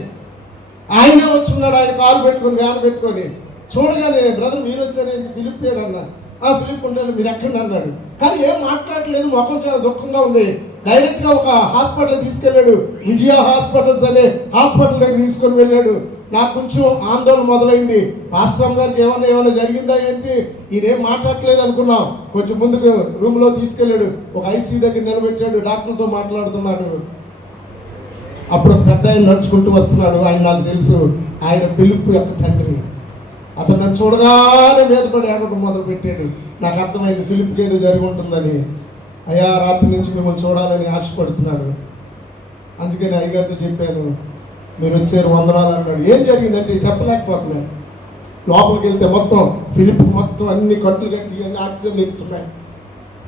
ఆయనే వచ్చున్నాడు. ఆయన కారు పెట్టుకొని, వ్యాన్ పెట్టుకొని. చూడగానే బ్రదర్ మీరు వచ్చారేంటి? ఫిలిప్ లేడు అన్న. ఫిలిప్ ఉంటాడు, మీరు ఎక్కడ అన్నాడు. కానీ ఏం మాట్లాడలేదు, ముఖం చాలా దుఃఖంగా ఉంది. డైరెక్ట్గా ఒక హాస్పిటల్ తీసుకెళ్ళాడు, విజయ హాస్పిటల్స్ అనే హాస్పిటల్ దగ్గర తీసుకొని వెళ్ళాడు. నాకు కొంచెం ఆందోళన మొదలైంది. పాస్టర్ గారికి ఏమన్నా జరిగిందా ఏంటి, ఈయనేం మాట్లాడలేదు అనుకున్నాం. కొంచెం ముందుకు రూమ్లో తీసుకెళ్ళాడు, ఒక ఐసీ దగ్గర నిలబెట్టాడు, డాక్టర్తో మాట్లాడుతున్నాడు. అప్పుడు పెద్ద ఆయన నడుచుకుంటూ వస్తున్నాడు. ఆయన నాకు తెలుసు, ఆయన పిలుపు యొక్క తండ్రి. అతను నన్ను చూడగానే మీద పడి ఏడవడం మొదలు పెట్టాడు. నాకు అర్థమైంది ఫిలిప్కి ఏదో జరిగి ఉంటుందని. అయ్యా రాత్రి నుంచి మిమ్మల్ని చూడాలని ఆశపడుతున్నాడు. అందుకని అయ్యగారితో చెప్పాను, మీరు వచ్చారు వందనాలు అన్నాడు. ఏం జరిగిందంటే చెప్పలేకపోతున్నాడు. లోపలికి వెళ్తే మొత్తం ఫిలిప్ మొత్తం అన్ని కట్లు కట్టి అన్ని ఆక్సిజన్లు ఎక్కుతున్నాయి.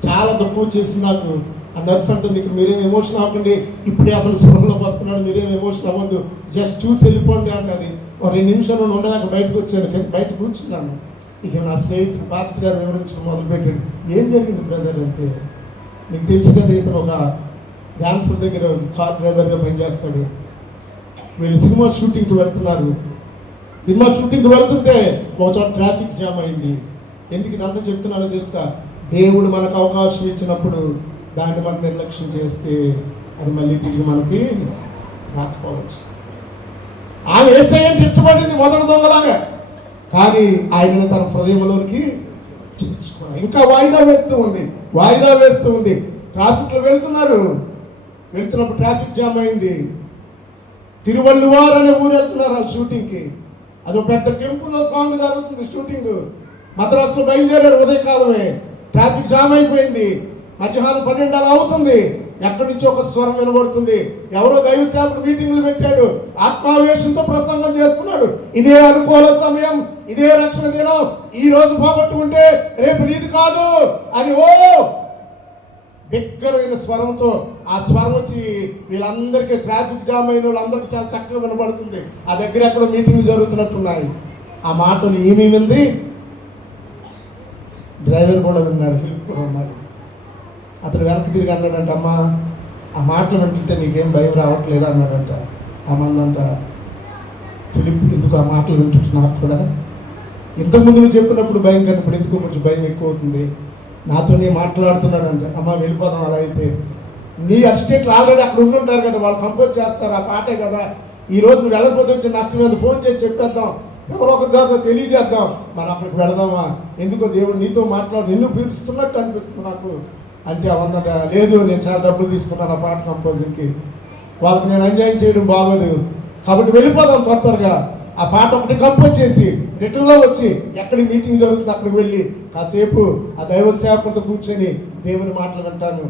చాలా తక్కువ చేసింది నాకు. ఆ నర్స్ అంటే నీకు మీరేం ఎమోషన్ అవ్వకండి, ఇప్పుడే అతను స్పృహలోకి వస్తున్నాడు, మీరేం ఎమోషన్ అవ్వద్దు, జస్ట్ చూసి వెళ్ళిపోండి అన్నది. ఒక 2 నిమిషాలు ఉండలేక బయటకు వచ్చాను, బయట కూర్చున్నాను. ఇక నా స్నేహితుడు పాస్టర్ గారు వివరించడం మొదలుపెట్టాడు. ఏం జరిగింది బ్రదర్ అంటే, మీకు తెలుసు కదా ఇతను ఒక డాన్సర్ దగ్గర కార్ డ్రైవర్గా పనిచేస్తాడు. వీళ్ళు సినిమా షూటింగ్కి వెళ్తున్నారు. సినిమా షూటింగ్కి వెళ్తుంటే ఒక చోట ట్రాఫిక్ జామ్ అయింది. ఎందుకు ఇదంతా చెప్తున్నానో తెలుసా? దేవుడు మనకు అవకాశం ఇచ్చినప్పుడు దాన్ని మనం నిర్లక్ష్యం చేస్తే అది మళ్ళీ తిరిగి మనకి రాకపోవచ్చు. ఆమె యేసయ్యని ఇష్టపడింది మొదటి దొంగలాగా, కానీ ఆయన తన హృదయంలోనికి చూపించుకున్నాడు. ఇంకా వాయిదా వేస్తూ ఉంది. ట్రాఫిక్లో వెళ్తున్నప్పుడు ట్రాఫిక్ జామ్ అయింది. తిరువల్లువారు అనే ఊరు వెళ్తున్నారు ఆ షూటింగ్కి. అదో పెద్ద టెంపుల్లో సాంగ్ జరుగుతుంది షూటింగ్. మద్రాసులో బయలుదేరారు ఉదయకాలమే. ట్రాఫిక్ జామ్ అయిపోయింది. మధ్యాహ్నం 12 అలా అవుతుంది. ఎక్కడి నుంచి ఒక స్వరం వినబడుతుంది. ఎవరో దైవ సేవకుడు మీటింగ్లు పెట్టాడు, ఆత్మావేశంతో ప్రసంగం చేస్తున్నాడు. ఇదే అనుకూల సమయం, ఇదే రక్షణ దినం, ఈ రోజు పోగొట్టుకుంటే రేపు నీది కాదు అని బిగ్గరైన స్వరంతో ఆ స్వరం వచ్చి వీళ్ళందరికీ, ట్రాఫిక్ జామ్ అయిన వాళ్ళందరికీ చాలా చక్కగా వినబడుతుంది. ఆ దగ్గర ఎక్కడ మీటింగ్లు జరుగుతున్నట్టున్నాయి. ఆ మాటను ఏమీ వింది, డ్రైవర్ కూడా విన్నాడు, ఫిలిప్ కూడా ఉన్నాడు. అతడు వెనక్కి తిరిగి అన్నాడంట, అమ్మా ఆ మాటలు వింటుంటే నీకేం భయం రావట్లేదు అన్నాడంట. అమ్మందంట, ఫిలిప్ ఎందుకు ఆ మాటలు వింటుంటే నాకు కూడా ఇంతకుముందు నువ్వు చెప్పినప్పుడు భయం కదా, ఇప్పుడు ఎందుకు కొంచెం భయం ఎక్కువ అవుతుంది, నాతో నీ మాట్లాడుతున్నాడంట. అమ్మ వెళ్ళిపోదాం, అలా అయితే నీ అసిస్టెంట్లు ఆల్రెడీ అక్కడ ఉండుంటారు కదా, వాళ్ళు కంపోజ్ చేస్తారు, ఆ పాటే కదా. ఈరోజు నువ్వు వెళ్ళకపోతే వచ్చి నష్టం, ఫోన్ చేసి చెప్పేద్దాం, ఎవరో ఒక దాకా తెలియజేద్దాం, మనం అక్కడికి వెళదామా, ఎందుకో దేవుడు నీతో మాట్లాడు, ఎందుకు పిలుస్తున్నట్టు అనిపిస్తుంది నాకు అంటే. అవన్నట, లేదు నేను చాలా డబ్బులు తీసుకున్నాను ఆ పాట కంపోజింగ్కి, వాళ్ళకి నేను అన్యాయం చేయడం బాగోదు, కాబట్టి వెళ్ళిపోదాం త్వరగా. ఆ పాట ఒకటి కంపోజ్ చేసి రిటర్న్లో వచ్చి ఎక్కడి మీటింగ్ జరుగుతుంది అక్కడికి వెళ్ళి కాసేపు ఆ దైవ సేవకులతో కూర్చొని దేవుని మాటలు వింటాను.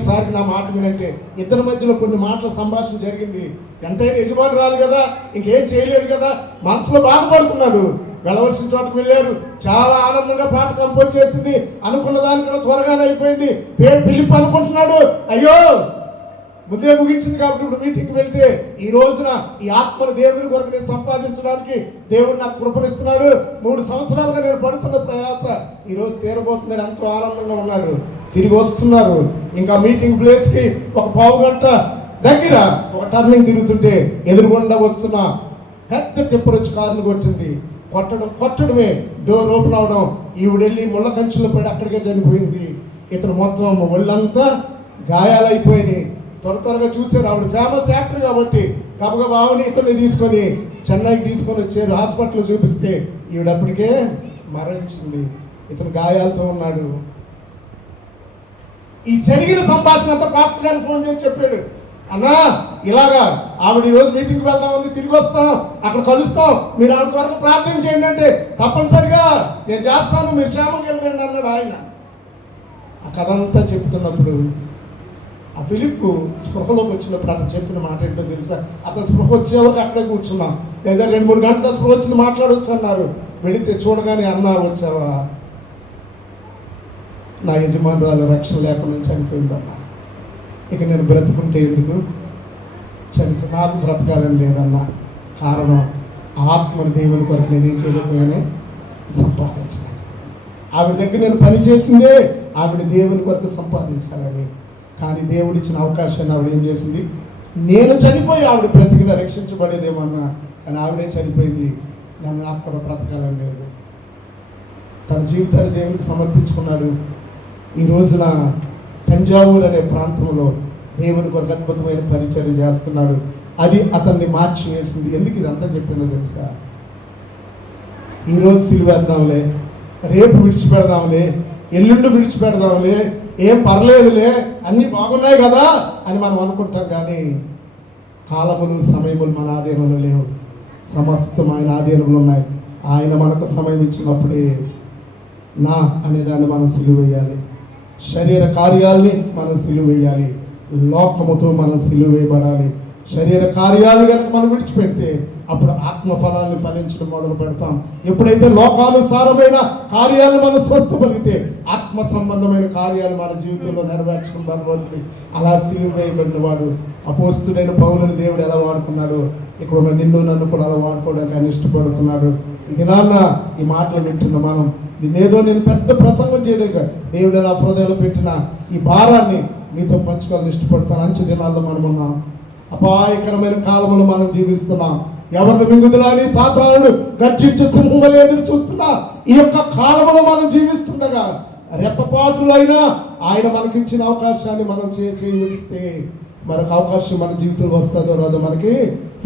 ఈసారి నా మాట వినంటే ఇద్దరి మధ్యలో కొన్ని మాటల సంభాషణ జరిగింది. ఎంతైనా యజమానురాలు కదా, ఇంకేం చేయలేడు కదా, మనసులో బాధపడుతున్నాడు. వెళ్ళవలసిన చోటుకు వెళ్ళారు, చాలా ఆనందంగా పాట కంపోజ్ చేసింది. అనుకున్న దానికన్నా త్వరగానే అయిపోయింది. పేరు ఫిలిప్ అనుకుంటున్నాడు, అయ్యో ముందే ముగించింది కాబట్టి ఇప్పుడు మీటింగ్కి వెళ్తే ఈ రోజున ఈ ఆత్మను దేవుని కొరకు నేను సంపాదించడానికి దేవుడు నాకు కృపణిస్తున్నాడు. 3 సంవత్సరాలుగా నేను పడుతున్న ప్రయాస ఈ రోజు తీరబోతుందని ఎంతో ఆనందంగా ఉన్నాడు. తిరిగి వస్తున్నారు. ఇంకా మీటింగ్ ప్లేస్కి ఒక పావు గంట దగ్గర ఒక టర్నింగ్ తిరుగుతుంటే ఎదురుగుండా వస్తున్న పెద్ద టిప్పర్ వచ్చి కారును కొట్టింది. కొట్టడమే డోర్ ఓపెన్ అవడం, ఈవిడెళ్ళి ముళ్ళ కంచులో పడి అక్కడికే చనిపోయింది. ఇతను మొత్తం ఒళ్ళంతా గాయాలైపోయినాయి. త్వరగా చూశారు. ఆవిడ ఫేమస్ యాక్టర్ కాబట్టి గబగబా ఆవిడ ఇతన్ని తీసుకొని చెన్నైకి తీసుకొని వచ్చారు. హాస్పిటల్లో చూపిస్తే ఈవిడప్పటికే మరణించింది. ఇతను గాయాలతో ఉన్నాడు. ఈ జరిగిన సంభాషణ అంతా పాస్టర్ గారిని ఫోన్ చేసి చెప్పాడు, అన్నా ఇలాగా ఆవిడ ఈరోజు మీటింగ్కి వెళ్దామంది, తిరిగి వస్తాం, అక్కడ కలుస్తాం, మీరు ఆవిడ వరకు ప్రార్థన చేయండి అంటే తప్పనిసరిగా నేను చేస్తాను, మీరు క్షేమంగా వెళ్ళండి అన్నాడు ఆయన. ఆ కథ అంతా చెప్తున్నప్పుడు ఆ ఫిలిప్ స్పృహలోకి వచ్చినప్పుడు అతను చెప్పిన మాట ఏంటో తెలుసా? అతను స్పృహ వచ్చేవరకు అక్కడే కూర్చున్నాం, లేదా 2-3 గంటల స్పృహ వచ్చింది మాట్లాడవచ్చు అన్నారు. వెళితే చూడగానే అన్నా వచ్చావా, నా యజమానురాలు రక్షణ లేకుండా చనిపోయిందన్నా, ఇక నేను బ్రతుకుంటే ఎందుకు, నాకు బ్రతకాలని లేదన్నా. కారణం ఆత్మను దేవుని కొరకు నేను ఏం చేయలేకపోయాను, సంపాదించలేకపోయాను. ఆవిడ దగ్గర నేను పని చేసిందే ఆవిడ దేవుని కొరకు సంపాదించాలని. కానీ దేవుడు ఇచ్చిన అవకాశాన్ని ఆవిడ ఏం చేసింది, నేను చనిపోయి ఆవిడ బ్రతికిన రక్షించబడేదేమన్నా, కానీ ఆవిడే చనిపోయింది. నాకు కూడా బ్రతకాలని లేదు. తన జీవితాన్ని దేవునికి సమర్పించుకున్నాడు. ఈ రోజున తంజావూరు అనే ప్రాంతంలో దేవుని కొరకు అద్భుతమైన పరిచర్య చేస్తున్నాడు. అది అతన్ని మార్చి వేసింది. ఎందుకు ఇదంతా చెప్పిందో తెలుసా? ఈరోజు సిలువేద్దాంలే, రేపు విడిచిపెడదాంలే, ఎల్లుండి విడిచిపెడదాంలే, ఏం పర్లేదులే, అన్నీ బాగున్నాయి కదా అని మనం అనుకుంటాం. కానీ కాలములు సమయములు మన ఆధీనంలో లేవు, సమస్తం ఆయన ఆధీనంలో ఉన్నాయి. ఆయన మనకు సమయం ఇచ్చినప్పుడే నా అనేదాన్ని మనం సిలువ వేయాలి, శరీర కార్యాల్ని మనం సిలువ వేయాలి, లోకముతో మనం సిలువ వేయబడాలి. శరీర కార్యాలు కనుక మనం విడిచిపెడితే అప్పుడు ఆత్మ ఫలాన్ని ఫలించడం మొదలు పెడతాం. ఎప్పుడైతే లోకానుసారమైన కార్యాలు మనం స్వస్థపలిగితే ఆత్మ సంబంధమైన కార్యాలు మన జీవితంలో నెరవేర్చడం మొదలవుతుంది. అలా సిలువ వేయబడిన వాడు అపోస్తుడైన పౌలుని దేవుడు ఎలా వాడుకున్నాడు, ఇక్కడ ఉన్న నిన్ను నన్ను కూడా అలా వాడుకోవడానికి ఆయన ఇష్టపడుతున్నాడు. ఇది నాన్న ఈ మాటలు వింటున్న మనం దీన్నేదో నేను పెద్ద ప్రసంగం చేయలేక దేవుడు ఎలా హృదయంలో పెట్టిన ఈ భారాన్ని మీతో పంచుకోవాలని ఇష్టపడతాను. అంచు దినాల్లో మనం ఉన్నాం. అపాయకరమైన కాలంలో మనం జీవిస్తున్నాం. ఎవరిని మింగుదులని సాతానుడు గర్జించే సింహములు ఎదురు చూస్తున్నా ఈ యొక్క కాలంలో మనం జీవిస్తుండగా రెప్పపాటులైనా ఆయన మనకిచ్చిన అవకాశాన్ని మనం చేయనిస్తే మరొక అవకాశం మన జీవితంలో వస్తుందో రాదో మనకి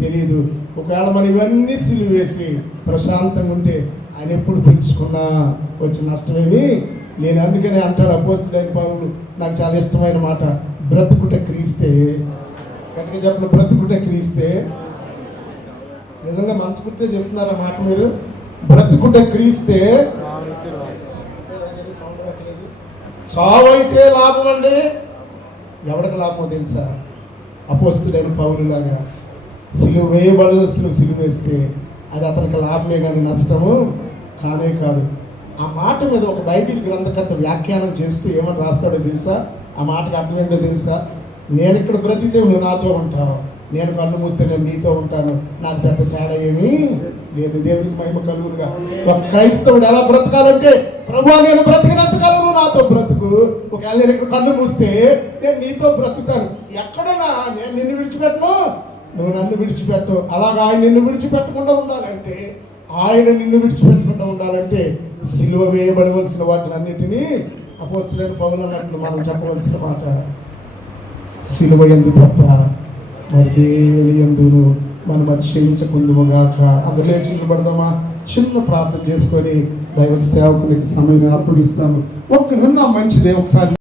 తెలియదు. ఒకవేళ మనం ఇవన్నీ సిలువేసి ప్రశాంతంగా ఉంటే ఆయన ఎప్పుడు పిలుచుకున్నా వచ్చిన నష్టమేమి నేను. అందుకనే అంటాడు అపోస్తలుడైన పౌలు, నాకు చాలా ఇష్టమైన మాట, బ్రతుకుట క్రీస్తే. గట్టిగా చెప్పిన బ్రతుకుట క్రీస్తే. నిజంగా మనస్ఫూర్తిగా చెప్తున్నారా మాట మీరు? బ్రతుకుట క్రీస్తే చావైతే లాభం అండి. ఎవరికి లాభమో తెలుసా? అపోస్తలుడైన పౌలులాగా సిలువ వేయబడవలసిన సిలువ వేస్తే అది అతనికి లాభమే కానీ నష్టము కానే కాదు. ఆ మాట మీద ఒక బైబిల్ గ్రంథకర్త వ్యాఖ్యానం చేస్తూ ఏమని రాస్తాడో తెలుసా? ఆ మాటకు అర్థం ఏంటో తెలుసా? నేను ఇక్కడ బ్రతికితే నువ్వు నాతో ఉంటావు, నేను కన్ను మూస్తే నేను నీతో ఉంటాను, నాకు పెద్ద తేడా ఏమీ లేదు. దేవునికి మహిమ కలుగునుగా. ఒక క్రైస్తవుడు ఎలా బ్రతకాలంటే, ప్రభువా నేను బ్రతికినంతకాలం నువ్వు నాతో బ్రతుకు, ఒకవేళ నేను ఇక్కడ కన్ను మూస్తే నేను నీతో బ్రతుకుతాను, ఎక్కడన్నా నేను నిన్ను విడిచిపెట్టను, నువ్వు నన్ను విడిచిపెట్టు. అలాగా ఆయన నిన్ను విడిచిపెట్టకుండా ఉండాలంటే, ఆయన నిన్ను విడిచిపెట్టకుండా ఉండాలంటే సిలువ వేయబడవలసిన వాటిని అన్నిటినీ అపోస్తలుడైన పౌలు అన్నట్లు మనం చెప్పవలసిన మాట, సిలువ యందు తప్ప మరి దేని యందును మనం అతిశయించకుందుముగాక. అందరూ లేచి నిలబడదామా? చిన్న ప్రార్థన చేసుకొని దైవ సేవకునికి సమయం అప్పగిస్తాను. ఒక్క నిన్న మంచిదే. ఒకసారి